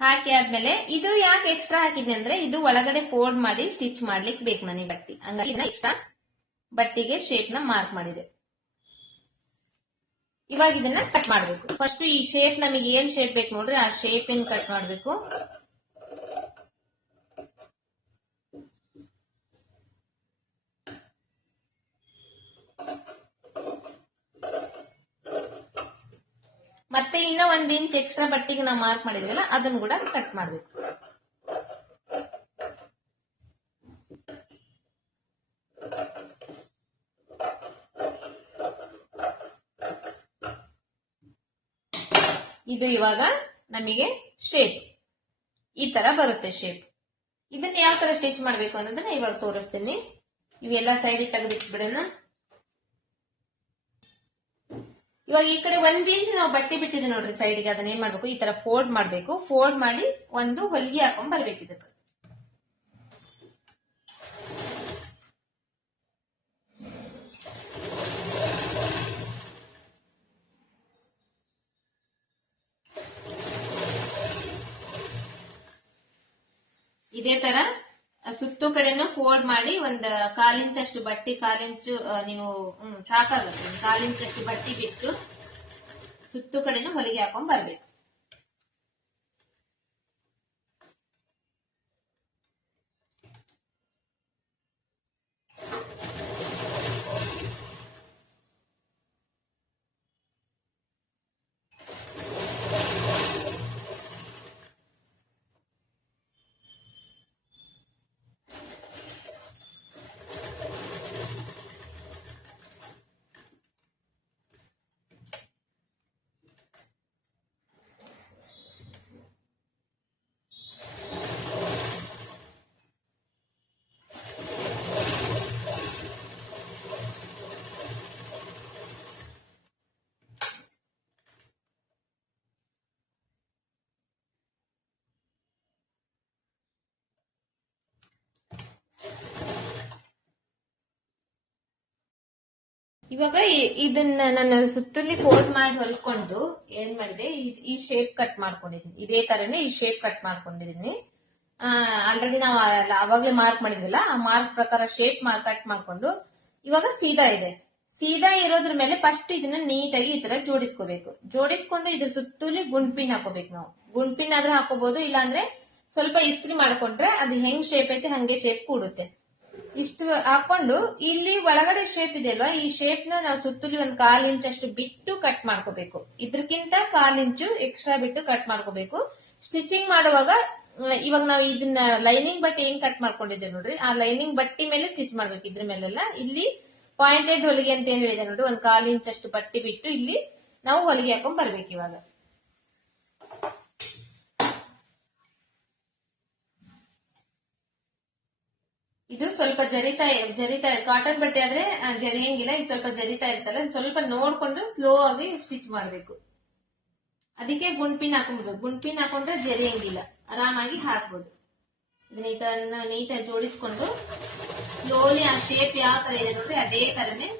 ಹಾಕಿ ಆದ್ಮೇಲೆ ಇದು ಯಾಕೆ ಎಕ್ಸ್ಟ್ರಾ ಹಾಕಿದ್ನಿ ಅಂದ್ರೆ, ಇದು ಒಳಗಡೆ ಫೋಲ್ಡ್ ಮಾಡಿ ಸ್ಟಿಚ್ ಮಾಡ್ಲಿಕ್ಕೆ ಬೇಕು ನನಗೆ ಬಟ್ಟೆ. ಹಂಗಾಗಿ ಎಕ್ಸ್ಟ್ರಾ ಬಟ್ಟೆಗೆ ಶೇಪ್ ನ ಮಾರ್ಕ್ ಮಾಡಿದೆ. ಇವಾಗ ಇದನ್ನ ಕಟ್ ಮಾಡ್ಬೇಕು. ಫಸ್ಟ್ ಈ ಶೇಪ್ ನಮಗೆ ಏನ್ ಶೇಪ್ ಬೇಕು ನೋಡ್ರಿ, ಆ ಶೇಪ್ ಏನ್ ಕಟ್ ಮಾಡ್ಬೇಕು. ಮತ್ತೆ ಇನ್ನ 1 ಇಂಚ್ ಎಕ್ಸ್ಟ್ರಾ ಬಟ್ಟೆಗೆ ನಾವು ಮಾರ್ಕ್ ಮಾಡಿದ್ವಲ್ಲ ಅದನ್ನು ಕೂಡ ಕಟ್ ಮಾಡ್ಬೇಕು. ಇದು ಇವಾಗ ನಮಗೆ ಶೇಪ್ ಈ ತರ ಬರುತ್ತೆ ಶೇಪ್. ಇದನ್ನ ಯಾವ ತರ ಸ್ಟಿಚ್ ಮಾಡ್ಬೇಕು ಅನ್ನೋದನ್ನ ಇವಾಗ ತೋರಿಸ್ತೀನಿ. ಇವೆಲ್ಲ ಸೈಡ್ ತೆಗೆದಿಟ್ಬಿಡೋಣ. ಇವಾಗ ಈ ಕಡೆ 1 ಇಂಚ್ ನಾವು ಬಟ್ಟೆ ಬಿಟ್ಟಿದೆ ನೋಡ್ರಿ ಸೈಡ್ಗೆ, ಅದನ್ನ ಏನ್ ಮಾಡ್ಬೇಕು, ಈ ತರ ಫೋಲ್ಡ್ ಮಾಡ್ಬೇಕು. ಫೋಲ್ಡ್ ಮಾಡಿ ಒಂದು ಹೊಲಿಗೆ ಹಾಕೊಂಡ್ ಬರ್ಬೇಕು. ಇದಕ್ಕೆ ಇದೇ ತರ ಸುತ್ತು ಕಡೆನೂ ಫೋಲ್ಡ್ ಮಾಡಿ ಒಂದು 1/4 ಇಂಚ್ ಅಷ್ಟು ಬಟ್ಟೆ, 1/4 ಇಂಚು ನೀವು ಸಾಕಾಗುತ್ತೆ, 1/4 ಇಂಚ್ ಅಷ್ಟು ಬಟ್ಟೆ ಬಿಟ್ಟು ಸುತ್ತು ಕಡೆನೂ ಹೊಲಿಗೆ ಹಾಕೊಂಡ್ ಬರ್ಬೇಕು. ಇವಾಗ ಇದನ್ನ ನಾನು ಸುತ್ತಲಿ ಫೋಲ್ಡ್ ಮಾಡಿ ಹೊಲ್ಕೊಂಡು ಏನ್ ಮಾಡಿದೆ, ಈ ಶೇಪ್ ಕಟ್ ಮಾಡ್ಕೊಂಡಿದೀನಿ. ಇದೇ ತರನೇ ಈ ಶೇಪ್ ಕಟ್ ಮಾಡ್ಕೊಂಡಿದೀನಿ. ಆಲ್ರೆಡಿ ನಾವು ಅವಾಗ್ಲೇ ಮಾರ್ಕ್ ಮಾಡಿದ್ವಲ್ಲ, ಆ ಮಾರ್ಕ್ ಪ್ರಕಾರ ಶೇಪ್ ಕಟ್ ಮಾಡ್ಕೊಂಡು ಇವಾಗ ಸೀದಾ ಇದೆ. ಸೀದಾ ಇರೋದ್ರ ಮೇಲೆ ಫಸ್ಟ್ ಇದನ್ನ ನೀಟಾಗಿ ಈ ತರ ಜೋಡಿಸ್ಕೋಬೇಕು. ಜೋಡಿಸ್ಕೊಂಡು ಇದ್ರ ಸುತ್ತಲಿ ಗುಂಡ್ಪಿನ್ ಹಾಕೋಬೇಕು. ನಾವು ಗುಂಡ್ಪಿನ್ ಆದ್ರೆ ಹಾಕೋಬಹುದು, ಇಲ್ಲಾಂದ್ರೆ ಸ್ವಲ್ಪ ಇಸ್ತ್ರಿ ಮಾಡ್ಕೊಂಡ್ರೆ ಅದು ಹೆಂಗ್ ಶೇಪ್ ಐತೆ ಹಂಗೆ ಶೇಪ್ ಕೂಡುತ್ತೆ. ಇಷ್ಟು ಹಾಕೊಂಡು ಇಲ್ಲಿ ಒಳಗಡೆ ಶೇಪ್ ಇದೆ ಅಲ್ವಾ, ಈ ಶೇಪ್ ನ ನಾವು ಸುತ್ತಲಿ ಒಂದ್ 1/4 ಇಂಚ್ ಅಷ್ಟು ಬಿಟ್ಟು ಕಟ್ ಮಾಡ್ಕೋಬೇಕು. ಇದ್ರಕ್ಕಿಂತ 1/4 ಇಂಚು ಎಕ್ಸ್ಟ್ರಾ ಬಿಟ್ಟು ಕಟ್ ಮಾಡ್ಕೋಬೇಕು. ಸ್ಟಿಚಿಂಗ್ ಮಾಡುವಾಗ ಇವಾಗ ನಾವು ಇದನ್ನ ಲೈನಿಂಗ್ ಬಟ್ಟೆ ಏನ್ ಕಟ್ ಮಾಡ್ಕೊಂಡಿದ್ದೇವೆ ನೋಡ್ರಿ, ಆ ಲೈನಿಂಗ್ ಬಟ್ಟೆ ಮೇಲೆ ಸ್ಟಿಚ್ ಮಾಡ್ಬೇಕು. ಇದ್ರ ಮೇಲೆಲ್ಲ ಇಲ್ಲಿ ಪಾಯಿಂಟೆಡ್ ಹೊಲಿಗೆ ಅಂತ ಏನ್ ಹೇಳಿದೆ ನೋಡ್ರಿ, ಒಂದ್ 1/4 ಇಂಚ್ ಅಷ್ಟು ಬಟ್ಟೆ ಬಿಟ್ಟು ಇಲ್ಲಿ ನಾವು ಹೊಲಿಗೆ ಹಾಕೊಂಡ್ ಬರ್ಬೇಕು. ಇವಾಗ ಇದು ಸ್ವಲ್ಪ ಜರಿತಾ ಕಾಟನ್ ಬಟ್ಟೆ ಆದ್ರೆ ಜರಿಯಂಗಿಲ್ಲ, ಇದು ಸ್ವಲ್ಪ ಜರಿತಾ ಇರ್ತಲ್ಲ, ಸ್ವಲ್ಪ ನೋಡ್ಕೊಂಡು ಸ್ಲೋ ಆಗಿ ಸ್ಟಿಚ್ ಮಾಡ್ಬೇಕು. ಅದಕ್ಕೆ ಗುಂಡ್ಪಿನ್ ಹಾಕೊಂಡ್ಬಿಡ್ಬೇಕು. ಗುಂಡ್ಪಿನ್ ಹಾಕೊಂಡ್ರೆ ಜರಿಯಂಗಿಲ್ಲ, ಆರಾಮಾಗಿ ಹಾಕ್ಬೋದು. ಇದನ್ನ ನೀಟಾಗಿ ಜೋಡಿಸ್ಕೊಂಡು ಸ್ಲೋಲಿ ಆ ಶೇಪ್ ಯಾವ ತರ ಇದೆ ನೋಡ್ರಿ ಅದೇ ತರನೇ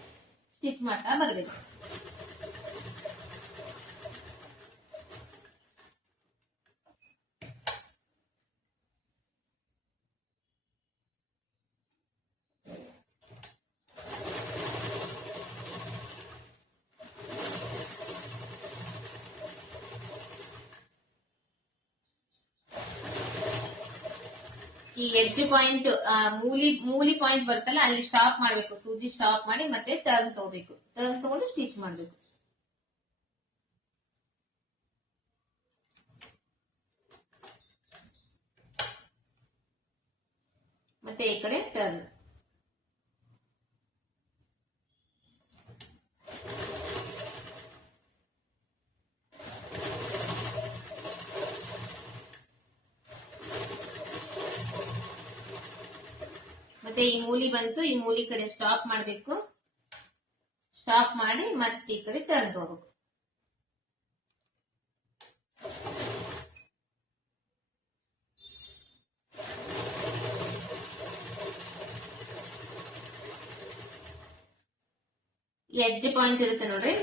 ಸ್ಟಿಚ್ ಮಾಡ್ತಾ ಬರ್ಬೇಕು. ಈ ಎಡ್ಜ್ ಪಾಯಿಂಟ್ ಮೂಲಿ ಪಾಯಿಂಟ್ ಬರುತ್ತಲ್ಲ ಅಲ್ಲಿ ಸ್ಟಾಪ್ ಮಾಡ್ಬೇಕು. ಸೂಜಿ ಸ್ಟಾಪ್ ಮಾಡಿ ಮತ್ತೆ ಟರ್ನ್ ತಗೋಬೇಕು. ಟರ್ನ್ ತಗೊಂಡು ಸ್ಟಿಚ್ ಮಾಡ್ಬೇಕು. ಮತ್ತೆ ಈ ಕಡೆ ಟರ್ನ್. ಮತ್ತೆ ಈ ಮೂಲಿ ಬಂತು, ಈ ಮೂಲಿ ಕಡೆ ಸ್ಟಾಪ್ ಮಾಡ್ಬೇಕು. ಸ್ಟಾಪ್ ಮಾಡಿ ಮತ್ತೆ ಈ ಕಡೆ ಟರ್ನ್ ತಗೋಬೇಕು. ಎಡ್ಜ್ ಪಾಯಿಂಟ್ ಇರುತ್ತೆ ನೋಡ್ರಿ,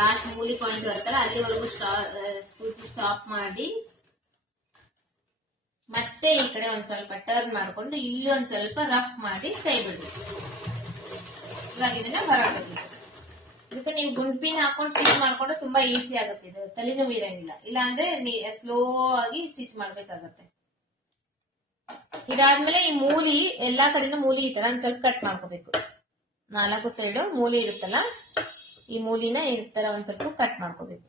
ಲಾಸ್ಟ್ ಮೂಲಿ ಪಾಯಿಂಟ್ ಬರುತ್ತಲ್ಲ ಅಲ್ಲಿವರೆಗೂ ಸ್ಟಾಪ್ ಮಾಡಿ ಮತ್ತೆ ಈ ಕಡೆ ಒಂದ್ ಸ್ವಲ್ಪ ಟರ್ನ್ ಮಾಡ್ಕೊಂಡು ಇಲ್ಲಿ ಒಂದ್ ಸ್ವಲ್ಪ ರಫ್ ಮಾಡಿ ಕೈ ಬಿಡ್ಬೇಕು. ಇವಾಗ ಇದನ್ನ ಹೊರಡಬೇಕು. ಇದಕ್ಕೆ ನೀವು ಗುಂಡ್ಪಿನ್ ಹಾಕೊಂಡು ಸ್ಟಿಚ್ ಮಾಡ್ಕೊಂಡ್ರೆ ತುಂಬಾ ಈಸಿ ಆಗುತ್ತೆ. ಇದು ತಲೆನೋವು ಇರಂಗಿಲ್ಲ. ಇಲ್ಲ ಅಂದ್ರೆ ಸ್ಲೋ ಆಗಿ ಸ್ಟಿಚ್ ಮಾಡ್ಬೇಕಾಗತ್ತೆ. ಇದಾದ್ಮೇಲೆ ಈ ಮೂಲಿ ಎಲ್ಲಾ ಕಡೆನೂ ಮೂಲಿ ಈ ತರ ಒಂದ್ ಸ್ವಲ್ಪ ಕಟ್ ಮಾಡ್ಕೋಬೇಕು. 4 ಸೈಡು ಮೂಲಿ ಇರುತ್ತಲ್ಲ, ಈ ಮೂಲಿನ ಈ ತರ ಒಂದ್ ಸ್ವಲ್ಪ ಕಟ್ ಮಾಡ್ಕೋಬೇಕು.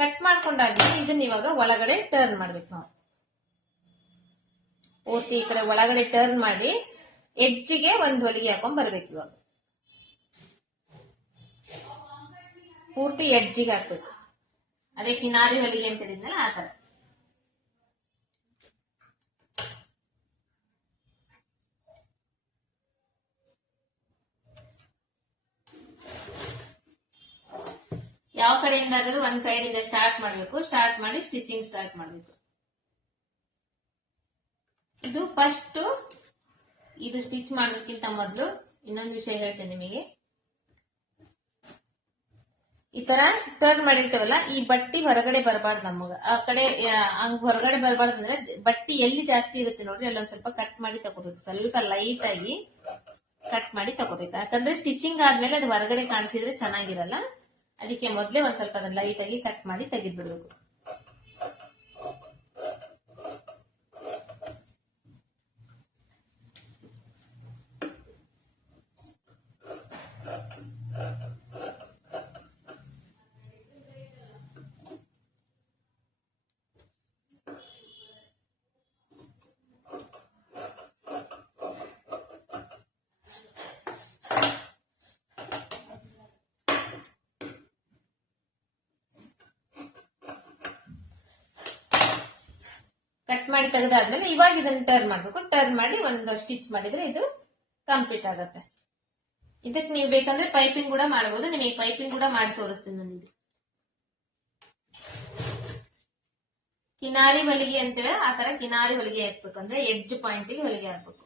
ಕಟ್ ಮಾಡ್ಕೊಂಡಾದ್ಮೇಲೆ ಇದನ್ನ ಇವಾಗ ಒಳಗಡೆ ಟರ್ನ್ ಮಾಡ್ಬೇಕು. ನಾವು ಪೂರ್ತಿ ಈ ಕಡೆ ಒಳಗಡೆ ಟರ್ನ್ ಮಾಡಿ ಎಡ್ಜಿಗೆ ಒಂದ್ ಹೊಲಿಗೆ ಹಾಕೊಂಡ್ ಬರ್ಬೇಕು. ಇವಾಗ ಪೂರ್ತಿ ಎಡ್ಜಿಗೆ ಹಾಕ್ಬೇಕು. ಅದೇ ಕಿನಾರಿ ಹೊಲಿಗೆ ಅಂತ ಹೇಳಿದ್ನಲ್ಲ ಆ ತರ. ಯಾವ ಕಡೆಯಿಂದ ಆದ್ರೂ ಒಂದ್ ಸೈಡ್ ಇಂದ ಸ್ಟಾರ್ಟ್ ಮಾಡ್ಬೇಕು. ಸ್ಟಾರ್ಟ್ ಮಾಡಿ ಸ್ಟಿಚಿಂಗ್ ಸ್ಟಾರ್ಟ್ ಮಾಡ್ಬೇಕು. ಇದು ಫಸ್ಟ್ ಇದು ಸ್ಟಿಚ್ ಮಾಡೋದಕ್ಕಿಂತ ಮೊದಲು ಇನ್ನೊಂದು ವಿಷಯ ಹೇಳ್ತೇನೆ ನಿಮಗೆ. ಈ ತರ ಟರ್ನ್ ಮಾಡಿರ್ತೇವಲ್ಲ, ಈ ಬಟ್ಟಿ ಹೊರಗಡೆ ಬರಬಾರ್ದು. ನಮಗ ಆ ಕಡೆ ಹಂಗ್ ಹೊರಗಡೆ ಬರಬಾರ್ದು ಅಂದ್ರೆ ಬಟ್ಟಿ ಎಲ್ಲಿ ಜಾಸ್ತಿ ಇರುತ್ತೆ ನೋಡ್ರಿ ಅಲ್ಲೊಂದ್ ಸ್ವಲ್ಪ ಕಟ್ ಮಾಡಿ ತಗೋಬೇಕು. ಸ್ವಲ್ಪ ಲೈಟ್ ಆಗಿ ಕಟ್ ಮಾಡಿ ತಗೋಬೇಕು. ಯಾಕಂದ್ರೆ ಸ್ಟಿಚಿಂಗ್ ಆದ್ಮೇಲೆ ಅದು ಹೊರಗಡೆ ಕಾಣಿಸಿದ್ರೆ ಚೆನ್ನಾಗಿರಲ್ಲ. ಅದಕ್ಕೆ ಮೊದ್ಲೇ ಒಂದ್ ಸ್ವಲ್ಪ ಅದನ್ನ ಲೈಟ್ ಆಗಿ ಕಟ್ ಮಾಡಿ ತೆಗೆದ್ಬಿಡ್ಬೇಕು. ಕಟ್ ಮಾಡಿ ತೆಗೆದಾದ್ಮೇಲೆ ಇವಾಗ ಇದನ್ನ ಟರ್ನ್ ಮಾಡ್ಬೇಕು. ಟರ್ನ್ ಮಾಡಿ ಒಂದು ಸ್ಟಿಚ್ ಮಾಡಿದ್ರೆ ಇದು ಕಂಪ್ಲೀಟ್ ಆಗತ್ತೆ. ಇದಕ್ಕೆ ನೀವು ಬೇಕಂದ್ರೆ ಪೈಪಿಂಗ್ ಕೂಡ ಮಾಡಬಹುದು. ನಿಮಗೆ ಪೈಪಿಂಗ್ ಕೂಡ ಮಾಡಿ ತೋರಿಸ್ತೀನಿ ನಾನು. ಇದು ಕಿನಾರಿ ಹೊಲಿಗೆ ಅಂತೇವೆ, ಆ ತರ ಕಿನಾರಿ ಹೊಲಿಗೆ ಹಾಕ್ಬೇಕು. ಅಂದ್ರೆ ಎಡ್ಜ್ ಪಾಯಿಂಟ್ ಗೆ ಹೊಲಿಗೆ ಹಾಕ್ಬೇಕು.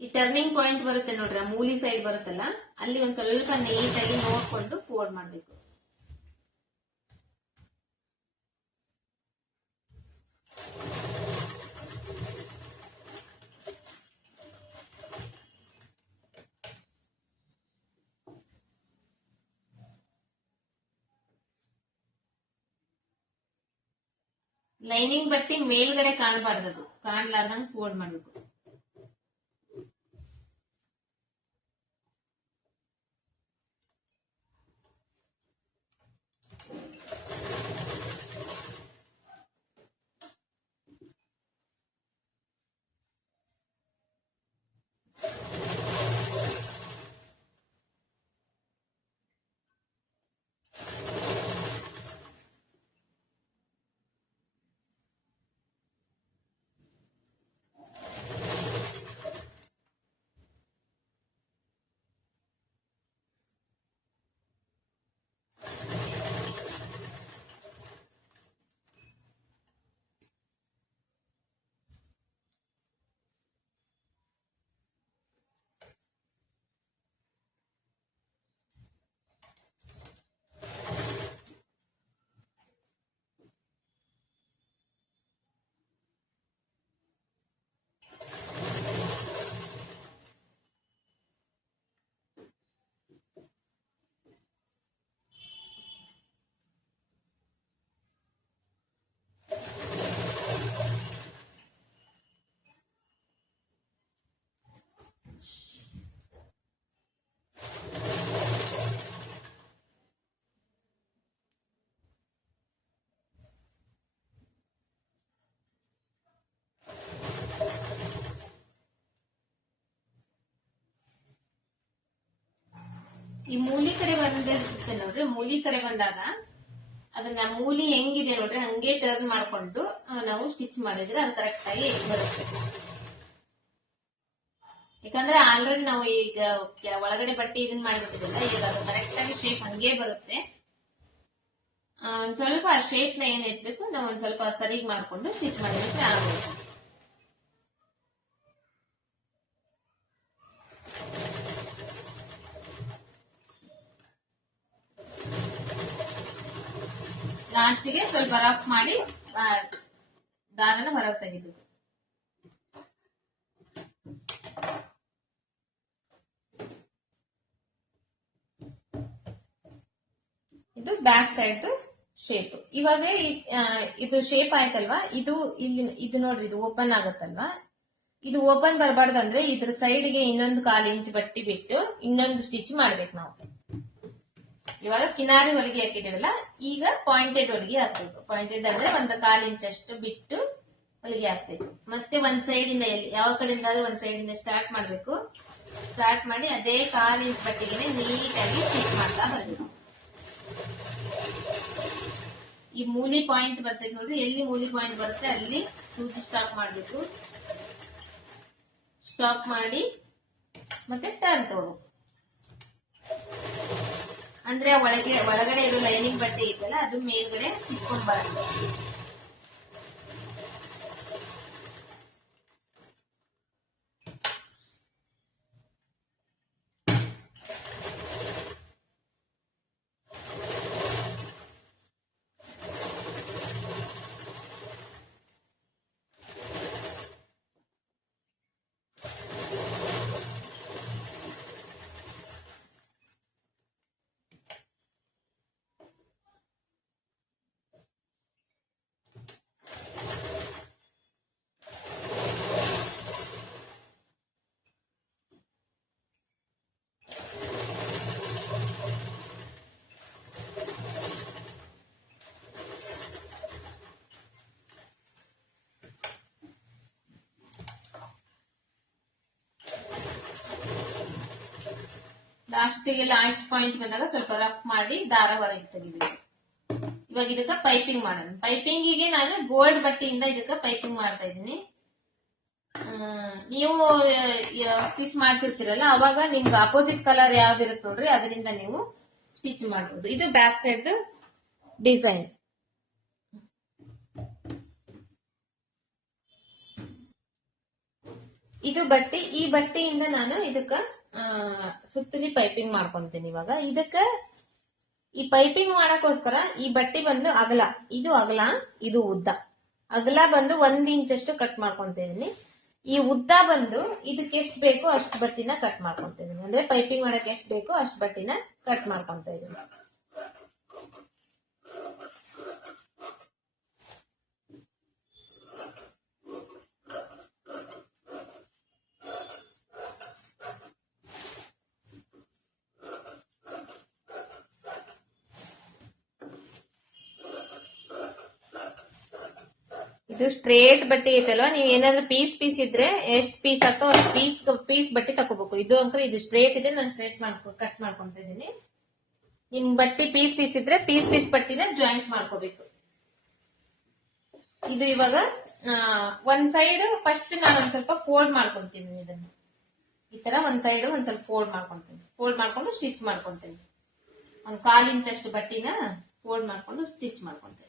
ಈ ಟರ್ನಿಂಗ್ ಪಾಯಿಂಟ್ ಬರುತ್ತೆ ನೋಡ್ರಿ, ಮೂಲಿ ಸೈಡ್ ಬರುತ್ತಲ್ಲ, ಅಲ್ಲಿ ಒಂದ್ ಸ್ವಲ್ಪ ನೀಟಾಗಿ ನೋಡ್ಕೊಂಡು ಫೋಲ್ಡ್ ಮಾಡ್ಬೇಕು. ಲೈನಿಂಗ್ ಬಟ್ಟಿ ಮೇಲ್ಗಡೆ ಕಾಣಬಾರ್ದದು, ಕಾಣ್ಲಾರ್ದಂಗ್ ಫೋಲ್ಡ್ ಮಾಡ್ಬೇಕು. ಈ ಮೂಲಿ ಕಡೆ ಬಂದಿರುತ್ತೆ ನೋಡ್ರಿ, ಮೂಲಿ ಕಡೆ ಬಂದಾಗ ಅದನ್ನ ಮೂಲಿ ಹೆಂಗಿದೆ ನೋಡ್ರಿ ಹಂಗೆ ಟರ್ನ್ ಮಾಡ್ಕೊಂಡು ನಾವು ಸ್ಟಿಚ್ ಮಾಡಿದ್ರೆ ಅದು ಕರೆಕ್ಟ್ ಆಗಿ ಬರುತ್ತೆ. ಯಾಕಂದ್ರೆ ಆಲ್ರೆಡಿ ನಾವು ಈಗ ಒಳಗಡೆ ಬಟ್ಟೆ ಇದನ್ನ ಮಾಡಿಬಿಟ್ಟಿದಲ್ಲ, ಈಗ ಅದು ಕರೆಕ್ಟ್ ಆಗಿ ಶೇಪ್ ಹಂಗೆ ಬರುತ್ತೆ. ಒಂದ್ ಸ್ವಲ್ಪ ಆ ಶೇಪ್ ನ ಏನ್ ಇರ್ಬೇಕು ನಾವು ಒಂದ್ ಸ್ವಲ್ಪ ಸರಿ ಮಾಡ್ಕೊಂಡು ಸ್ಟಿಚ್ ಮಾಡಿದ್ರೆ ಆಗುತ್ತೆ. ಲಾಸ್ಟ್ಗೆ ಸ್ವಲ್ಪ ರಫ್ ಮಾಡಿ ದಾರನ ಹೊರಗೆ ತೆಗಿಬೇಕು. ಇದು ಬ್ಯಾಕ್ ಸೈಡ್ ಶೇಪ್. ಇವಾಗ ಇದು ಶೇಪ್ ಆಯ್ತಲ್ವಾ, ಇದು ನೋಡ್ರಿ, ಇದು ಓಪನ್ ಆಗುತ್ತಲ್ವಾ, ಇದು ಓಪನ್ ಬರಬಾರ್ದಂದ್ರೆ ಇದ್ರ ಸೈಡ್ಗೆ ಇನ್ನೊಂದು 1/4 ಇಂಚ್ ಬಟ್ಟಿ ಬಿಟ್ಟು ಇನ್ನೊಂದು ಸ್ಟಿಚ್ ಮಾಡ್ಬೇಕು ನಾವು. ಇವಾಗ ಕಿನಾರಿ ಹೊಲಿಗೆ ಹಾಕಿದೇವಲ್ಲ, ಈಗ ಪಾಯಿಂಟೆಡ್ ಹೊಲಿಗೆ ಹಾಕ್ಬೇಕು. ಪಾಯಿಂಟೆಡ್ ಅಂದ್ರೆ 1/4 ಇಂಚ್ ಅಷ್ಟು ಬಿಟ್ಟು ಹೊಲಿಗೆ ಹಾಕ್ಬೇಕು. ಮತ್ತೆ ಒಂದ್ ಸೈಡ್ ಇಂದ ಯಾವ ಕಡೆಯಿಂದ ಒಂದ್ ಸೈಡ್ ಇಂದ ಸ್ಟಾರ್ಟ್ ಮಾಡ್ಬೇಕು. ಸ್ಟಾರ್ಟ್ ಮಾಡಿ ಅದೇ 1/4 ಇಂಚ್ ಬಟ್ಟಿಗೆ ನೀಟಾಗಿ ಸ್ಟಿಚ್ ಮಾಡ್ತಾ ಬರ್ಬೇಕು. ಈ ಮೂಲಿ ಪಾಯಿಂಟ್ ಬರ್ತೈತೆ ನೋಡ್ರಿ, ಎಲ್ಲಿ ಮೂಲಿ ಪಾಯಿಂಟ್ ಬರುತ್ತೆ ಅಲ್ಲಿ ಸೂಜಿ ಸ್ಟಾಪ್ ಮಾಡ್ಬೇಕು. ಸ್ಟಾಪ್ ಮಾಡಿ ಮತ್ತೆ ಟರ್ನ್ ತಗೋಬೇಕು. ಅಂದ್ರೆ ಒಳಗಡೆ ಇರೋ ಲೈನಿಂಗ್ ಬಟ್ಟೆ ಇದೆಯಲ್ಲ ಅದು ಮೇಲ್ಗಡೆ ಕಿತ್ಕೊಂಡ್ಬಾರ್ದು. ಲಾಸ್ಟ್ ಪಾಯಿಂಟ್ ಬಂದಾಗ ಸ್ವಲ್ಪ ರಫ್ ಮಾಡಿ ದಾರ ಹೊರಗೆ ತೆಗಿಬೇಕು. ಇವಾಗ ಇದಕ್ಕ ಪೈಪಿಂಗ್ ಮಾಡೋಣ. ಪೈಪಿಂಗಿಗೆ ನಾನು ಗೋಲ್ಡ್ ಬಟ್ಟೆಯಿಂದ ಇದಕ್ಕ ಪೈಪಿಂಗ್ ಮಾಡ್ತಾ ಇದ್ದೀನಿ. ನೀವು ಸ್ಟಿಚ್ ಮಾಡ್ತಿರ್ತೀರಲ್ಲ ಅವಾಗ ನಿಮ್ಗೆ ಅಪೋಸಿಟ್ ಕಲರ್ ಯಾವ್ದಿರುತ್ತೆ ನೋಡ್ರಿ ಅದರಿಂದ ನೀವು ಸ್ಟಿಚ್ ಮಾಡಬಹುದು. ಇದು ಬ್ಯಾಕ್ ಸೈಡ್ ಡಿಸೈನ್. ಇದು ಬಟ್ಟೆ, ಈ ಬಟ್ಟೆಯಿಂದ ನಾನು ಇದಕ್ಕ ಸುತ್ತಲಿ ಪೈಪಿಂಗ್ ಮಾಡ್ಕೊಂತೀನಿ. ಇವಾಗ ಇದಕ್ಕ ಈ ಪೈಪಿಂಗ್ ಮಾಡಕ್ಕೋಸ್ಕರ ಈ ಬಟ್ಟೆ ಬಂದು ಅಗಲ, ಇದು ಅಗಲ, ಇದು ಉದ್ದ. ಅಗಲ ಬಂದು 1 ಇಂಚಷ್ಟು ಕಟ್ ಮಾಡ್ಕೊಂತ ಇದೀನಿ. ಈ ಉದ್ದ ಬಂದು ಇದಕ್ಕೆ ಎಷ್ಟು ಬೇಕೋ ಅಷ್ಟು ಬಟ್ಟಿನ ಕಟ್ ಮಾಡ್ಕೊಂತ ಇದೀನಿ. ಅಂದ್ರೆ ಪೈಪಿಂಗ್ ಮಾಡಕ್ಕೆ ಎಷ್ಟು ಬೇಕೋ ಅಷ್ಟು ಬಟ್ಟಿನ ಕಟ್ ಮಾಡ್ಕೊಂತ ಇದೀನಿ. ಇದು ಸ್ಟ್ರೇಟ್ ಬಟ್ಟೆ ಐತಲ್ವಾ, ನೀವ್ ಏನಾದ್ರೂ ಪೀಸ್ ಇದ್ರೆ ಎಷ್ಟ್ ಪೀಸ್ ಆಗ್ತಾವ ಅಷ್ಟು ಪೀಸ್ ಬಟ್ಟೆ ತಕೋಬೇಕು. ಇದು ಅಂಕಲ್ ಇದು ಸ್ಟ್ರೇಟ್ ಇದೆ, ನಾನು ಸ್ಟ್ರೇಟ್ ಕಟ್ ಮಾಡ್ಕೊಂತ ಇದೀನಿ. ನಿಮ್ ಬಟ್ಟೆ ಪೀಸ್ ಇದ್ರೆ ಪೀಸ್ ಬಟ್ಟಿನ ಜಾಯಿಂಟ್ ಮಾಡ್ಕೋಬೇಕು. ಇದು ಇವಾಗ ಒಂದ್ ಸೈಡ್ ಫಸ್ಟ್ ನಾನು ಒಂದ್ ಸ್ವಲ್ಪ ಫೋಲ್ಡ್ ಮಾಡ್ಕೊಂತೀನಿ. ಇದನ್ನ ಈ ತರ ಒಂದ್ ಸೈಡ್ ಒಂದ್ ಸ್ವಲ್ಪ ಫೋಲ್ಡ್ ಮಾಡ್ಕೊಂತೀನಿ. ಫೋಲ್ಡ್ ಮಾಡ್ಕೊಂಡು ಸ್ಟಿಚ್ ಮಾಡ್ಕೊಂತೀನಿ. ಒಂದ್ 1/4 ಇಂಚಷ್ಟು ಬಟ್ಟಿನ ಫೋಲ್ಡ್ ಮಾಡ್ಕೊಂಡು ಸ್ಟಿಚ್ ಮಾಡ್ಕೊಂತೀನಿ.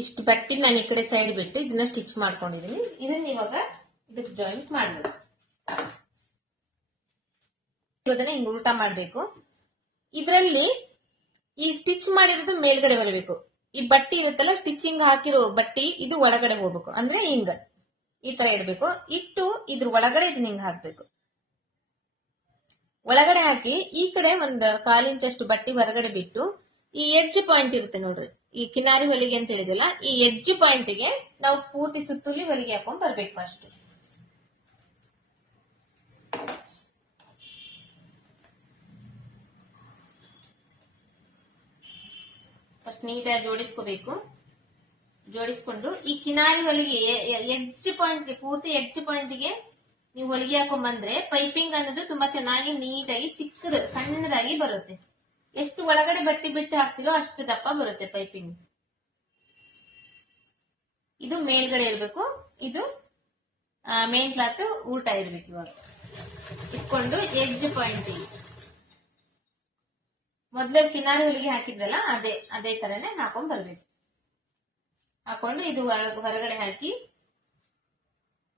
ಇಷ್ಟು ಬಟ್ಟೆ ನಾನು ಈ ಕಡೆ ಸೈಡ್ ಬಿಟ್ಟು ಇದನ್ನ ಸ್ಟಿಚ್ ಮಾಡ್ಕೊಂಡಿದೀನಿ. ಇದನ್ನ ಇವಾಗ ಇದಕ್ಕೆ ಜಾಯಿಂಟ್ ಮಾಡ್ಬೇಕು. ಇದನ್ನ ಹಿಂಗ್ ಉಲ್ಟಾ ಮಾಡ್ಬೇಕು. ಇದರಲ್ಲಿ ಈ ಸ್ಟಿಚ್ ಮಾಡಿರೋದು ಮೇಲ್ಗಡೆ ಬರಬೇಕು. ಈ ಬಟ್ಟೆ ಇರುತ್ತಲ್ಲ, ಸ್ಟಿಚಿಂಗ್ ಹಾಕಿರೋ ಬಟ್ಟೆ ಇದು ಒಳಗಡೆ ಹೋಗ್ಬೇಕು. ಅಂದ್ರೆ ಹಿಂಗ ಈ ತರ ಇಡ್ಬೇಕು. ಇಟ್ಟು ಇದ್ರ ಒಳಗಡೆ ಇದನ್ನ ಹಿಂಗ್ ಹಾಕ್ಬೇಕು. ಒಳಗಡೆ ಹಾಕಿ ಈ ಕಡೆ ಒಂದ್ 1/4 ಇಂಚಷ್ಟು ಬಟ್ಟೆ ಹೊರಗಡೆ ಬಿಟ್ಟು ಈ ಎಡ್ಜ್ ಪಾಯಿಂಟ್ ಇರುತ್ತೆ ನೋಡ್ರಿ, ಈ ಕಿನಾರಿ ಹೊಲಿಗೆ ಅಂತ ಹೇಳಿದ್ವಲ್ಲ, ಈ ಎಡ್ಜ್ ಪಾಯಿಂಟ್ ಗೆ ನಾವು ಪೂರ್ತಿ ಸುತ್ತುಲಿ ಹೊಲಿಗೆ ಹಾಕೊಂಡ್ ಬರ್ಬೇಕು. ಫಸ್ಟ್ ನೀಟಾಗಿ ಜೋಡಿಸ್ಕೋಬೇಕು. ಜೋಡಿಸ್ಕೊಂಡು ಈ ಕಿನಾರಿ ಹೊಲಿಗೆ ಎಡ್ಜ್ ಪಾಯಿಂಟ್ ಗೆ, ಪೂರ್ತಿ ಎಡ್ಜ್ ಪಾಯಿಂಟ್ ಗೆ ನೀವು ಹೊಲಿಗೆ ಹಾಕೊಂಡ್ ಬಂದ್ರೆ ಪೈಪಿಂಗ್ ಅನ್ನೋದು ತುಂಬಾ ಚೆನ್ನಾಗಿ ನೀಟಾಗಿ ಚಿಕ್ಕದು ಸಣ್ಣದಾಗಿ ಬರುತ್ತೆ. ಎಷ್ಟು ಒಳಗಡೆ ಬಟ್ಟೆ ಬಿಟ್ಟು ಹಾಕ್ತಿರೋ ಅಷ್ಟು ದಪ್ಪ ಬರುತ್ತೆ ಪೈಪಿಂಗ್. ಇದು ಮೇಲ್ಗಡೆ ಇರ್ಬೇಕು, ಇದು ಮೇನ್ ಕ್ಲಾತ್ ಉಲ್ಟಾ ಇರ್ಬೇಕು. ಇವಾಗ ಇಟ್ಕೊಂಡು ಎಡ್ಜ್ ಪಾಯಿಂಟ್ ಮೊದ್ಲೇ ಕಿನಾರಿ ಹೊಲಿಗೆ ಹಾಕಿದ್ವಲ್ಲ ಅದೇ ತರನೇ ಹಾಕೊಂಡ್ ಬರ್ಬೇಕು. ಹಾಕೊಂಡು ಇದು ಹೊರಗಡೆ ಹಾಕಿ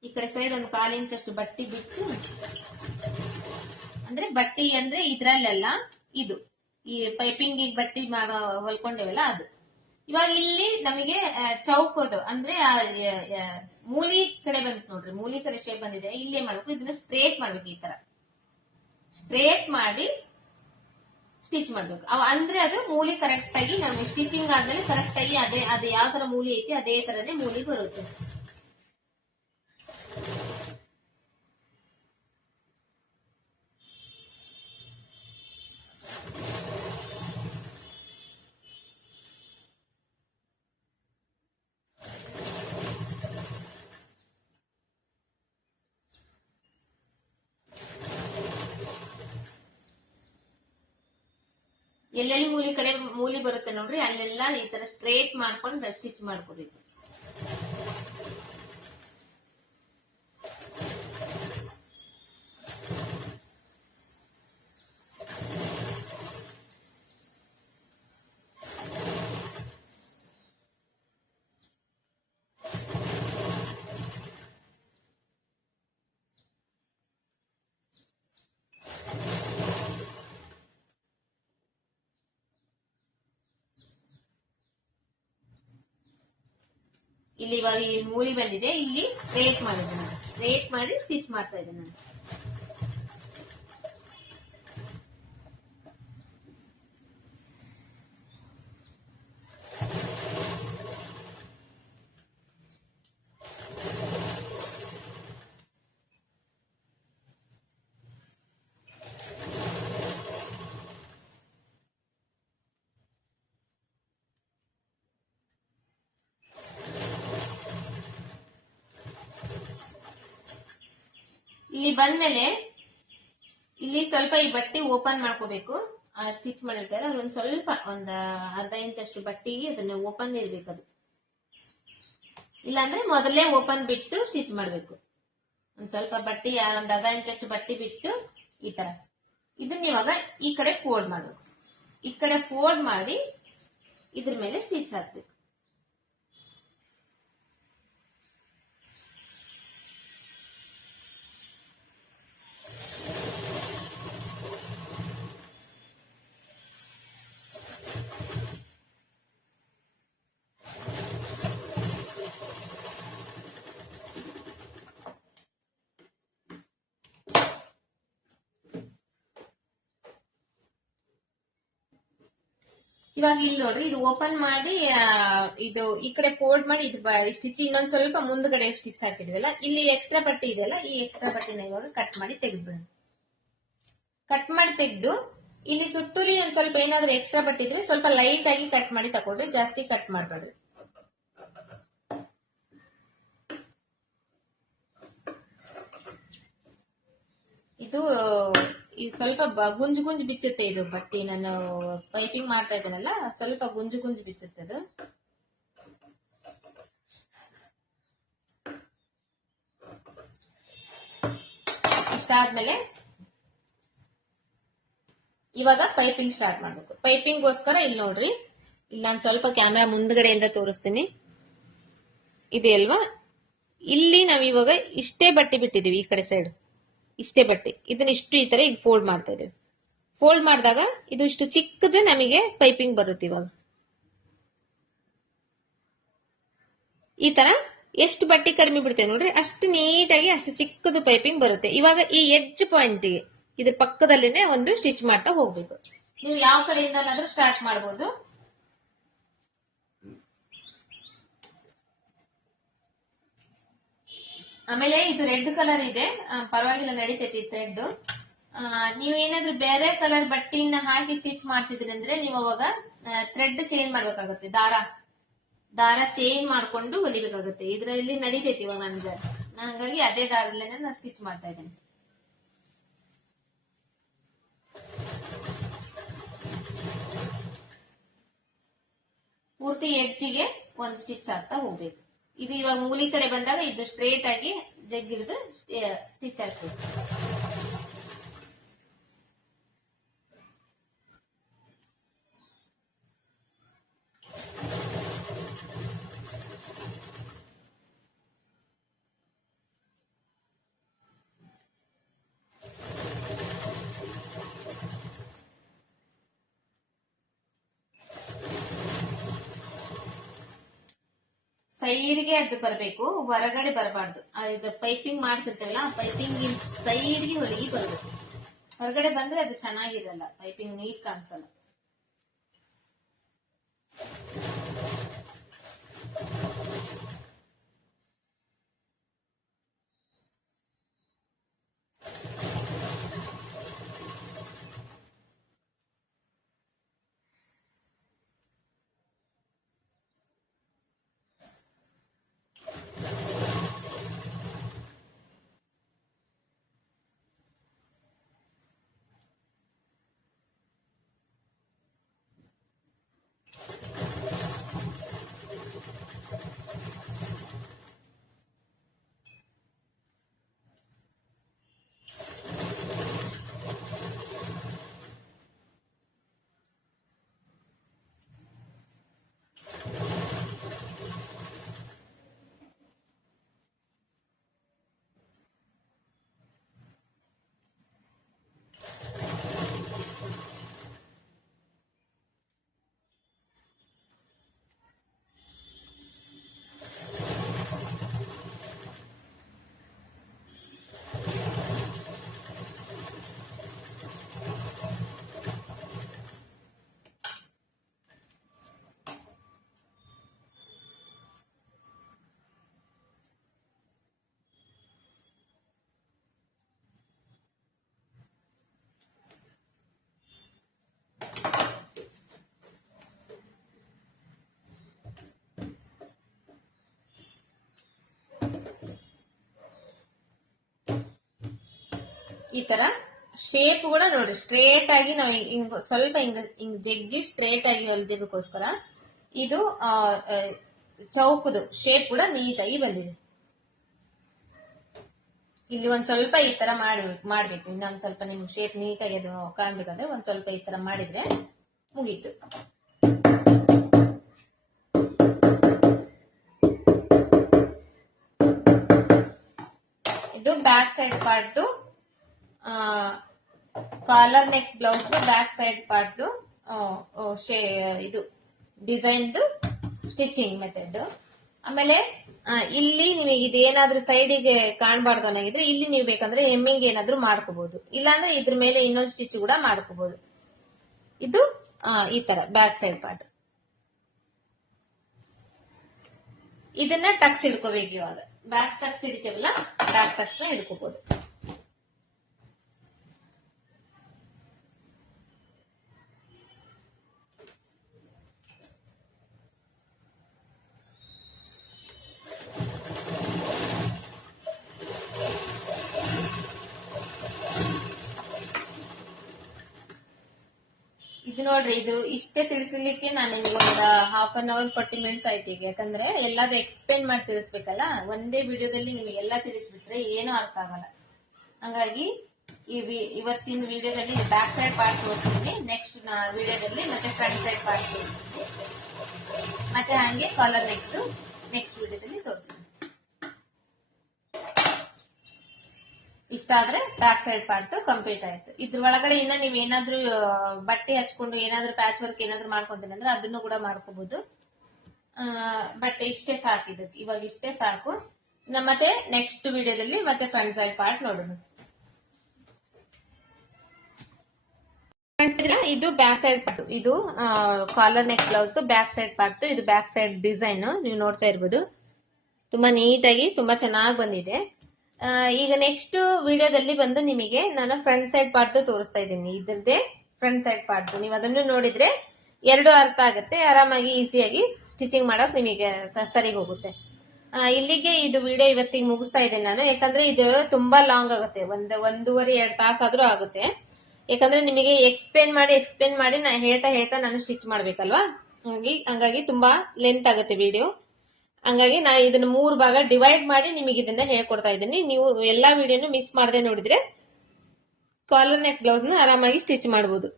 ಈ ಕಡೆ ಸೈಡ್ ಒಂದು 1/4 ಇಂಚಷ್ಟು ಬಟ್ಟೆ ಬಿಟ್ಟು, ಅಂದ್ರೆ ಬಟ್ಟೆ ಅಂದ್ರೆ ಇದ್ರಲ್ಲೆಲ್ಲ ಇದು ಈ ಪೈಪಿಂಗ್ ಬಟ್ಟೆ ಹೊಲ್ಕೊಂಡೇವಲ್ಲ ಅದು. ಇವಾಗ ಇಲ್ಲಿ ನಮಗೆ ಚೌಕದು ಅಂದ್ರೆ ಮೂಲಿ ಕಡೆ ಬಂತು ನೋಡ್ರಿ, ಮೂಲಿ ಕಡೆ ಶೇಪ್ ಬಂದಿದೆ. ಇಲ್ಲೇ ಮಾಡ್ಬೇಕು, ಇದನ್ನ ಸ್ಟ್ರೇಟ್ ಮಾಡ್ಬೇಕು. ಈ ತರ ಸ್ಟ್ರೇಟ್ ಮಾಡಿ ಸ್ಟಿಚ್ ಮಾಡ್ಬೇಕು. ಅಂದ್ರೆ ಅದು ಮೂಲಿ ಕರೆಕ್ಟ್ ಆಗಿ ನಮಗೆ ಸ್ಟಿಚಿಂಗ್ ಆದ್ಮೇಲೆ ಕರೆಕ್ಟ್ ಆಗಿ ಅದೇ ಯಾವ ತರ ಮೂಲಿ ಐತಿ ಅದೇ ತರನೇ ಮೂಲಿ ಬರುತ್ತೆ. ಎಲ್ಲೆಲ್ಲಿ ಮೂಲಿ ಬರುತ್ತೆ ನೋಡ್ರಿ, ಅಲ್ಲೆಲ್ಲ ಈ ತರ ಸ್ಟ್ರೇಟ್ ಮಾಡ್ಕೊಂಡು ಸ್ಟಿಚ್ ಮಾಡ್ಕೋಬೇಕು. ಇಲ್ಲಿ ಇವಾಗ ಈ ಮೂಲಿ ಬಂದಿದೆ, ಇಲ್ಲಿ ಸ್ಟ್ರೇಟ್ ಮಾಡಿದ್ದೀನಿ, ಸ್ಟ್ರೇಟ್ ಮಾಡಿ ಸ್ಟಿಚ್ ಮಾಡ್ತಾ ಇದ್ದೀನಿ ನಾನು. ಇಲ್ಲಿ ಬಂದ್ಮೇಲೆ ಇಲ್ಲಿ ಸ್ವಲ್ಪ ಈ ಬಟ್ಟೆ ಓಪನ್ ಮಾಡ್ಕೋಬೇಕು. ಸ್ಟಿಚ್ ಮಾಡಿರ್ತಾರೆ ಅದೊಂದು ಸ್ವಲ್ಪ ಒಂದ್ ಅರ್ಧ ಇಂಚ್ ಅಷ್ಟು ಬಟ್ಟೆಗೆ ಅದನ್ನ ಓಪನ್ ಇರ್ಬೇಕು. ಅದು ಇಲ್ಲಾಂದ್ರೆ ಮೊದಲೇ ಓಪನ್ ಬಿಟ್ಟು ಸ್ಟಿಚ್ ಮಾಡ್ಬೇಕು. ಒಂದ್ ಸ್ವಲ್ಪ ಬಟ್ಟೆ ಒಂದ್ ಅರ್ಧ ಇಂಚ್ ಅಷ್ಟು ಬಟ್ಟೆ ಬಿಟ್ಟು ಈ ತರ ಇದನ್ನ ಇವಾಗ ಈ ಕಡೆ ಫೋಲ್ಡ್ ಮಾಡ್ಬೇಕು. ಈ ಕಡೆ ಫೋಲ್ಡ್ ಮಾಡಿ ಇದ್ರ ಮೇಲೆ ಸ್ಟಿಚ್ ಹಾಕ್ಬೇಕು. ಇವಾಗ ಇಲ್ಲಿ ನೋಡ್ರಿ, ಇದು ಓಪನ್ ಮಾಡಿ ಇದು ಈ ಕಡೆ ಫೋಲ್ಡ್ ಮಾಡಿ ಇದು ಸ್ಟಿಚ್ ಇನ್ನೊಂದ್ ಸ್ವಲ್ಪ ಮುಂದ್ಗಡೆ ಸ್ಟಿಚ್ ಹಾಕಿದ್ವಲ್ಲ, ಇಲ್ಲಿ ಎಕ್ಸ್ಟ್ರಾ ಬಟ್ಟೆ ಇದೆಯಲ್ಲ, ಈ ಎಕ್ಸ್ಟ್ರಾ ಬಟ್ಟೆನ ಇವಾಗ ಕಟ್ ಮಾಡಿ ತೆಗೆದ್ಬಿಡೋಣ. ಕಟ್ ಮಾಡಿ ತೆಗೆದು ಇಲ್ಲಿ ಸುತ್ತೂರಿ ಒಂದ್ ಸ್ವಲ್ಪ ಏನಾದ್ರೂ ಎಕ್ಸ್ಟ್ರಾ ಬಟ್ಟೆ ಇದ್ರೆ ಸ್ವಲ್ಪ ಲೈಟ್ ಆಗಿ ಕಟ್ ಮಾಡಿ ತಗೊಳ್ರಿ, ಜಾಸ್ತಿ ಕಟ್ ಮಾಡ್ಬೇಡ್ರಿ. ಇದು ಸ್ವಲ್ಪ ಗುಂಜು ಗುಂಜು ಬಿಚ್ಚುತ್ತೆ ಇದು ಬಟ್ಟೆ. ನಾನು ಪೈಪಿಂಗ್ ಮಾಡ್ತಾ ಇದ್ದೇನಲ್ಲ, ಸ್ವಲ್ಪ ಗುಂಜು ಗುಂಜು ಬಿಚ್ಚುತ್ತೆ ಅದು. ಇಷ್ಟಾದ್ಮೇಲೆ ಇವಾಗ ಪೈಪಿಂಗ್ ಸ್ಟಾರ್ಟ್ ಮಾಡ್ಬೇಕು. ಪೈಪಿಂಗ್ಗೋಸ್ಕರ ಇಲ್ಲಿ ನೋಡ್ರಿ, ಇಲ್ಲಿ ನಾನು ಸ್ವಲ್ಪ ಕ್ಯಾಮ್ರಾ ಮುಂದ್ಗಡೆಯಿಂದ ತೋರಿಸ್ತೀನಿ. ಇದೆ ಅಲ್ವಾ, ಇಲ್ಲಿ ನಾವ್ ಇವಾಗ ಇಷ್ಟೇ ಬಟ್ಟೆ ಬಿಟ್ಟಿದೀವಿ, ಈ ಕಡೆ ಸೈಡ್ ಇಷ್ಟೇ ಬಟ್ಟೆ, ಇದನ್ನ ಇಷ್ಟು ಈ ತರ ಈಗ ಫೋಲ್ಡ್ ಮಾಡ್ತಾ ಇದ್ದೇವೆ. ಫೋಲ್ಡ್ ಮಾಡಿದಾಗ ಇದು ಇಷ್ಟು ಚಿಕ್ಕದು ನಮಗೆ ಪೈಪಿಂಗ್ ಬರುತ್ತೆ. ಇವಾಗ ಈ ತರ ಎಷ್ಟು ಬಟ್ಟೆ ಕಡಿಮೆ ಬಿಡ್ತೇವೆ ನೋಡ್ರಿ, ಅಷ್ಟು ನೀಟಾಗಿ ಅಷ್ಟು ಚಿಕ್ಕದು ಪೈಪಿಂಗ್ ಬರುತ್ತೆ. ಇವಾಗ ಈ ಎಡ್ಜ್ ಪಾಯಿಂಟ್ಗೆ ಇದ್ರ ಪಕ್ಕದಲ್ಲಿನೇ ಒಂದು ಸ್ಟಿಚ್ ಮಾಡ್ತಾ ಹೋಗ್ಬೇಕು. ನೀವು ಯಾವ ಕಡೆಯಿಂದನಾದ್ರೂ ಸ್ಟಾರ್ಟ್ ಮಾಡ್ಬೋದು. ಆಮೇಲೆ ಇದು ರೆಡ್ ಕಲರ್ ಇದೆ, ಪರವಾಗಿಲ್ಲ ನಡೀತೈತಿ ಥ್ರೆಡ್. ನೀವೇನಾದ್ರೂ ಬೇರೆ ಕಲರ್ ಬಟ್ಟೆಯನ್ನ ಹಾಕಿ ಸ್ಟಿಚ್ ಮಾಡ್ತಿದ್ರಿ ಅಂದ್ರೆ ನೀವು ಅವಾಗ ಥ್ರೆಡ್ ಚೇಂಜ್ ಮಾಡ್ಬೇಕಾಗುತ್ತೆ, ದಾರ ಚೇಂಜ್ ಮಾಡ್ಕೊಂಡು ಹೊಲಿಬೇಕಾಗುತ್ತೆ. ಇದ್ರಲ್ಲಿ ನಡೀತೈತಿ ಇವಾಗ ನನ್ಗೆ, ಹಂಗಾಗಿ ಅದೇ ದಾರದಲ್ಲೇನೆ ನಾನು ಸ್ಟಿಚ್ ಮಾಡ್ತಾ ಇದ್ದೇನೆ. ಪೂರ್ತಿ ಎಡ್ಜಿಗೆ ಒಂದು ಸ್ಟಿಚ್ ಆಗ್ತಾ ಹೋಗ್ಬೇಕು. ಇದು ಇವಾಗ ಮೂಲಿ ಕಡೆ ಬಂದಾಗ ಇದು ಸ್ಟ್ರೇಟ್ ಆಗಿ ಜಗ್ಗಿಡ್ದು ಸ್ಟಿಚ್ ಹಾಕ್ಬೇಕು. ಸೈಡ್ಗೆ ಅದು ಬರಬೇಕು, ಹೊರಗಡೆ ಬರಬಾರ್ದು. ಇದು ಪೈಪಿಂಗ್ ಮಾಡ್ತಿರ್ತೇವಲ್ಲ, ಪೈಪಿಂಗ್ ಸೈಡ್ಗೆ ಹೊಲಿಗೆ ಬರಬೇಕು. ಹೊರಗಡೆ ಬಂದ್ರೆ ಅದು ಚೆನ್ನಾಗಿರಲ್ಲ, ಪೈಪಿಂಗ್ ನೀಟ್ ಕಾಣಿಸಲ್ಲ. ಈ ತರ ಶೇಪ್ ಕೂಡ ನೋಡಿ ಸ್ಟ್ರೇಟ್ ಆಗಿ ನಾವು ಹಿಂಗ್ ಸ್ವಲ್ಪ ಹಿಂಗ್ ಜಗ್ಗಿ ಸ್ಟ್ರೇಟ್ ಆಗಿ ಹೊಲಿದಿದ್ದಕ್ಕೋಸ್ಕರ ಇದು ಚೌಕದು ಶೇಪ್ ಕೂಡ ನೀಟಾಗಿ ಬಂದಿದೆ. ಇಲ್ಲಿ ಒಂದ್ ಸ್ವಲ್ಪ ಈ ತರ ಮಾಡ್ಬೇಕು. ಇನ್ನೊಂದ್ ಸ್ವಲ್ಪ ನಿಮ್ಗೆ ಶೇಪ್ ನೀಟಾಗಿ ಅದು ಕಾಣ್ಬೇಕಂದ್ರೆ ಒಂದ್ ಸ್ವಲ್ಪ ಈ ತರ ಮಾಡಿದ್ರೆ ಮುಗೀತು. ಇದು back side part, collar neck blouse back side part ಇದು ಡಿಸೈನ್ ಸ್ಟಿಚಿಂಗ್ ಮೆಥಡ್. ಆಮೇಲೆ ಇಲ್ಲಿ ನಿಮಗೆ ಇದೇನಾದ್ರೂ ಸೈಡಿಗೆ ಕಾಣಬಾರ್ದು ಅನ್ನೋಗಿದ್ರೆ ಇಲ್ಲಿ ನೀವು ಬೇಕಂದ್ರೆ ಹೆಮ್ಮಿಂಗ್ ಏನಾದ್ರೂ ಮಾಡ್ಕೋಬಹುದು, ಇಲ್ಲಾಂದ್ರೆ ಇದ್ರ ಮೇಲೆ ಇನ್ನೊಂದು ಸ್ಟಿಚ್ ಕೂಡ ಮಾಡ್ಕೋಬಹುದು. ಇದು ಈ ತರ ಬ್ಯಾಕ್ ಸೈಡ್ ಪಾರ್ಟ್. ಇದನ್ನ ಟಕ್ಸ್ ಹಿಡ್ಕೋಬೇಕು. ಇವಾಗ ಬ್ಯಾಕ್ ಟಕ್ಸ್ ಹಿಡಿತೇವಲ್ಲ, ಬ್ಯಾಕ್ ಟಕ್ಸ್ ನ ಹಿಡ್ಕೋಬಹುದು. ಇದು ನೋಡ್ರಿ, ಇದು ಇಷ್ಟೇ ತಿಳಿಸ್ಲಿಕ್ಕೆ ನಾನು ನಿಮ್ಗೆ ಒಂದು ಹಾಫ್ ಅನ್ ಅವರ್ 40 ಮಿನಿಟ್ಸ್ ಆಯ್ತು ಈಗ. ಯಾಕಂದ್ರೆ ಎಲ್ಲಾದ್ರೂ ಎಕ್ಸ್ಪ್ಲೇನ್ ಮಾಡಿ ತಿಳಿಸ್ಬೇಕಲ್ಲ, ಒಂದೇ ವಿಡಿಯೋದಲ್ಲಿ ನಿಮಗೆ ಎಲ್ಲ ತಿಳಿಸ್ಬಿಟ್ರೆ ಏನೂ ಅರ್ಥ ಆಗಲ್ಲ. ಹಂಗಾಗಿ ಇವತ್ತಿನ ವಿಡಿಯೋದಲ್ಲಿ ಬ್ಯಾಕ್ ಸೈಡ್ ಪಾರ್ಟ್ ತೋರಿಸ್ತೀನಿ, ನೆಕ್ಸ್ಟ್ ವಿಡಿಯೋದಲ್ಲಿ ಮತ್ತೆ ಫ್ರಂಟ್ ಸೈಡ್ ಪಾರ್ಟ್ ತೋರಿಸ್ತೀನಿ, ಮತ್ತೆ ಹಂಗೆ ಕಾಲರ್ ನೆಕ್ಸ್ಟ್ ವಿಡಿಯೋದಲ್ಲಿ ತೋರಿಸ್ತೀನಿ. ಇಷ್ಟಾದ್ರೆ ಬ್ಯಾಕ್ ಸೈಡ್ ಪಾರ್ಟ್ ಕಂಪ್ಲೀಟ್ ಆಯ್ತು. ಇದ್ರ ಒಳಗಡೆ ಇನ್ನ ನೀವ್ ಏನಾದ್ರೂ ಬಟ್ಟೆ ಹಚ್ಕೊಂಡು ಏನಾದ್ರೂ ಪ್ಯಾಚ್ ವರ್ಕ್ ಏನಾದ್ರೂ ಮಾಡ್ಕೊಂತೀನಿ ಅಂದ್ರೆ ಅದನ್ನು ಕೂಡ ಮಾಡ್ಕೋಬಹುದು. ಬಟ್ ಇಷ್ಟೇ ಸಾಕು, ಇದಕ್ಕೆ ಇವಾಗ ಇಷ್ಟೇ ಸಾಕು. ಮತ್ತೆ ನೆಕ್ಸ್ಟ್ ವಿಡಿಯೋದಲ್ಲಿ ಮತ್ತೆ ಫ್ರಂಟ್ ಸೈಡ್ ಪಾರ್ಟ್ ನೋಡೋಣ. ಇದು ಬ್ಯಾಕ್ ಸೈಡ್ ಪಾರ್ಟ್, ಇದು collar neck blouse back side part. ಇದು ಬ್ಯಾಕ್ ಸೈಡ್ ಡಿಸೈನ್ ನೀವು ನೋಡ್ತಾ ಇರ್ಬೋದು. ತುಂಬಾ ನೀಟಾಗಿ ತುಂಬಾ ಚೆನ್ನಾಗಿ ಬಂದಿದೆ. ಈಗ ನೆಕ್ಸ್ಟ್ ವಿಡಿಯೋದಲ್ಲಿ ಬಂದು ನಿಮಗೆ ನಾನು ಫ್ರಂಟ್ ಸೈಡ್ ಪಾರ್ಟ್ ತೋರಿಸ್ತಾ ಇದ್ದೀನಿ. ಇದ್ರದ್ದೇ ಫ್ರಂಟ್ ಸೈಡ್ ಪಾರ್ಟ್. ನೀವು ಅದನ್ನು ನೋಡಿದ್ರೆ ಎರಡು ಅರ್ಥ ಆಗುತ್ತೆ, ಆರಾಮಾಗಿ ಈಸಿಯಾಗಿ ಸ್ಟಿಚಿಂಗ್ ಮಾಡೋಕೆ ನಿಮಗೆ ಸರಿಗೆ ಹೋಗುತ್ತೆ. ಇಲ್ಲಿಗೆ ಇದು ವಿಡಿಯೋ ಇವತ್ತಿಗೆ ಮುಗಿಸ್ತಾ ಇದ್ದೇನೆ ನಾನು. ಯಾಕಂದ್ರೆ ಇದು ತುಂಬಾ ಲಾಂಗ್ ಆಗುತ್ತೆ, 1.5-2 ತಾಸಾದ್ರೂ ಆಗುತ್ತೆ. ಯಾಕಂದ್ರೆ ನಿಮಗೆ ಎಕ್ಸ್ಪ್ಲೇನ್ ಮಾಡಿ ನಾ ಹೇಳ್ತಾ ನಾನು ಸ್ಟಿಚ್ ಮಾಡ್ಬೇಕಲ್ವಾ, ಹಂಗಾಗಿ ತುಂಬಾ ಲೆಂತ್ ಆಗುತ್ತೆ ವಿಡಿಯೋ. ಹಂಗಾಗಿ ನಾ ಇದನ್ನ 3 ಭಾಗ ಡಿವೈಡ್ ಮಾಡಿ ನಿಮಗೆ ಇದನ್ನ ಹೇಳ್ಕೊಡ್ತಾ ಇದ್ದೀನಿ. ನೀವು ಎಲ್ಲಾ ವಿಡಿಯೋನು ಮಿಸ್ ಮಾಡದೆ ನೋಡಿದ್ರೆ ಕಾಲರ್ ನೆಕ್ ಬ್ಲೌಸ್ ನ ಆರಾಮಾಗಿ ಸ್ಟಿಚ್ ಮಾಡಬಹುದು.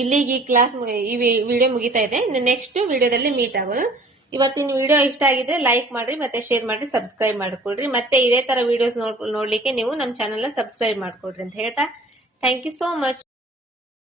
ಇಲ್ಲಿಗೆ ಈ ಕ್ಲಾಸ್ ಈ ವಿಡಿಯೋ ಮುಗಿತಾ ಇದೆ. ನೆಕ್ಸ್ಟ್ ವಿಡಿಯೋದಲ್ಲಿ ಮೀಟ್ ಆಗೋಣ. ಇವತ್ತಿನ ವಿಡಿಯೋ ಇಷ್ಟ ಆಗಿದ್ರೆ ಲೈಕ್ ಮಾಡ್ರಿ, ಮತ್ತೆ ಶೇರ್ ಮಾಡ್ರಿ, ಸಬ್ಸ್ಕ್ರೈಬ್ ಮಾಡ್ಕೊಳ್ರಿ. ಮತ್ತೆ ಇದೇ ತರ ವಿಡಿಯೋಸ್ ನೋಡ್ಲಿಕ್ಕೆ ನೀವು ನಮ್ಮ ಚಾನೆಲ್ ನ ಸಬ್ಸ್ಕ್ರೈಬ್ ಮಾಡ್ಕೊಳ್ರಿ ಅಂತ ಹೇಳ್ತಾ ಥ್ಯಾಂಕ್ ಯು ಸೋ ಮಚ್.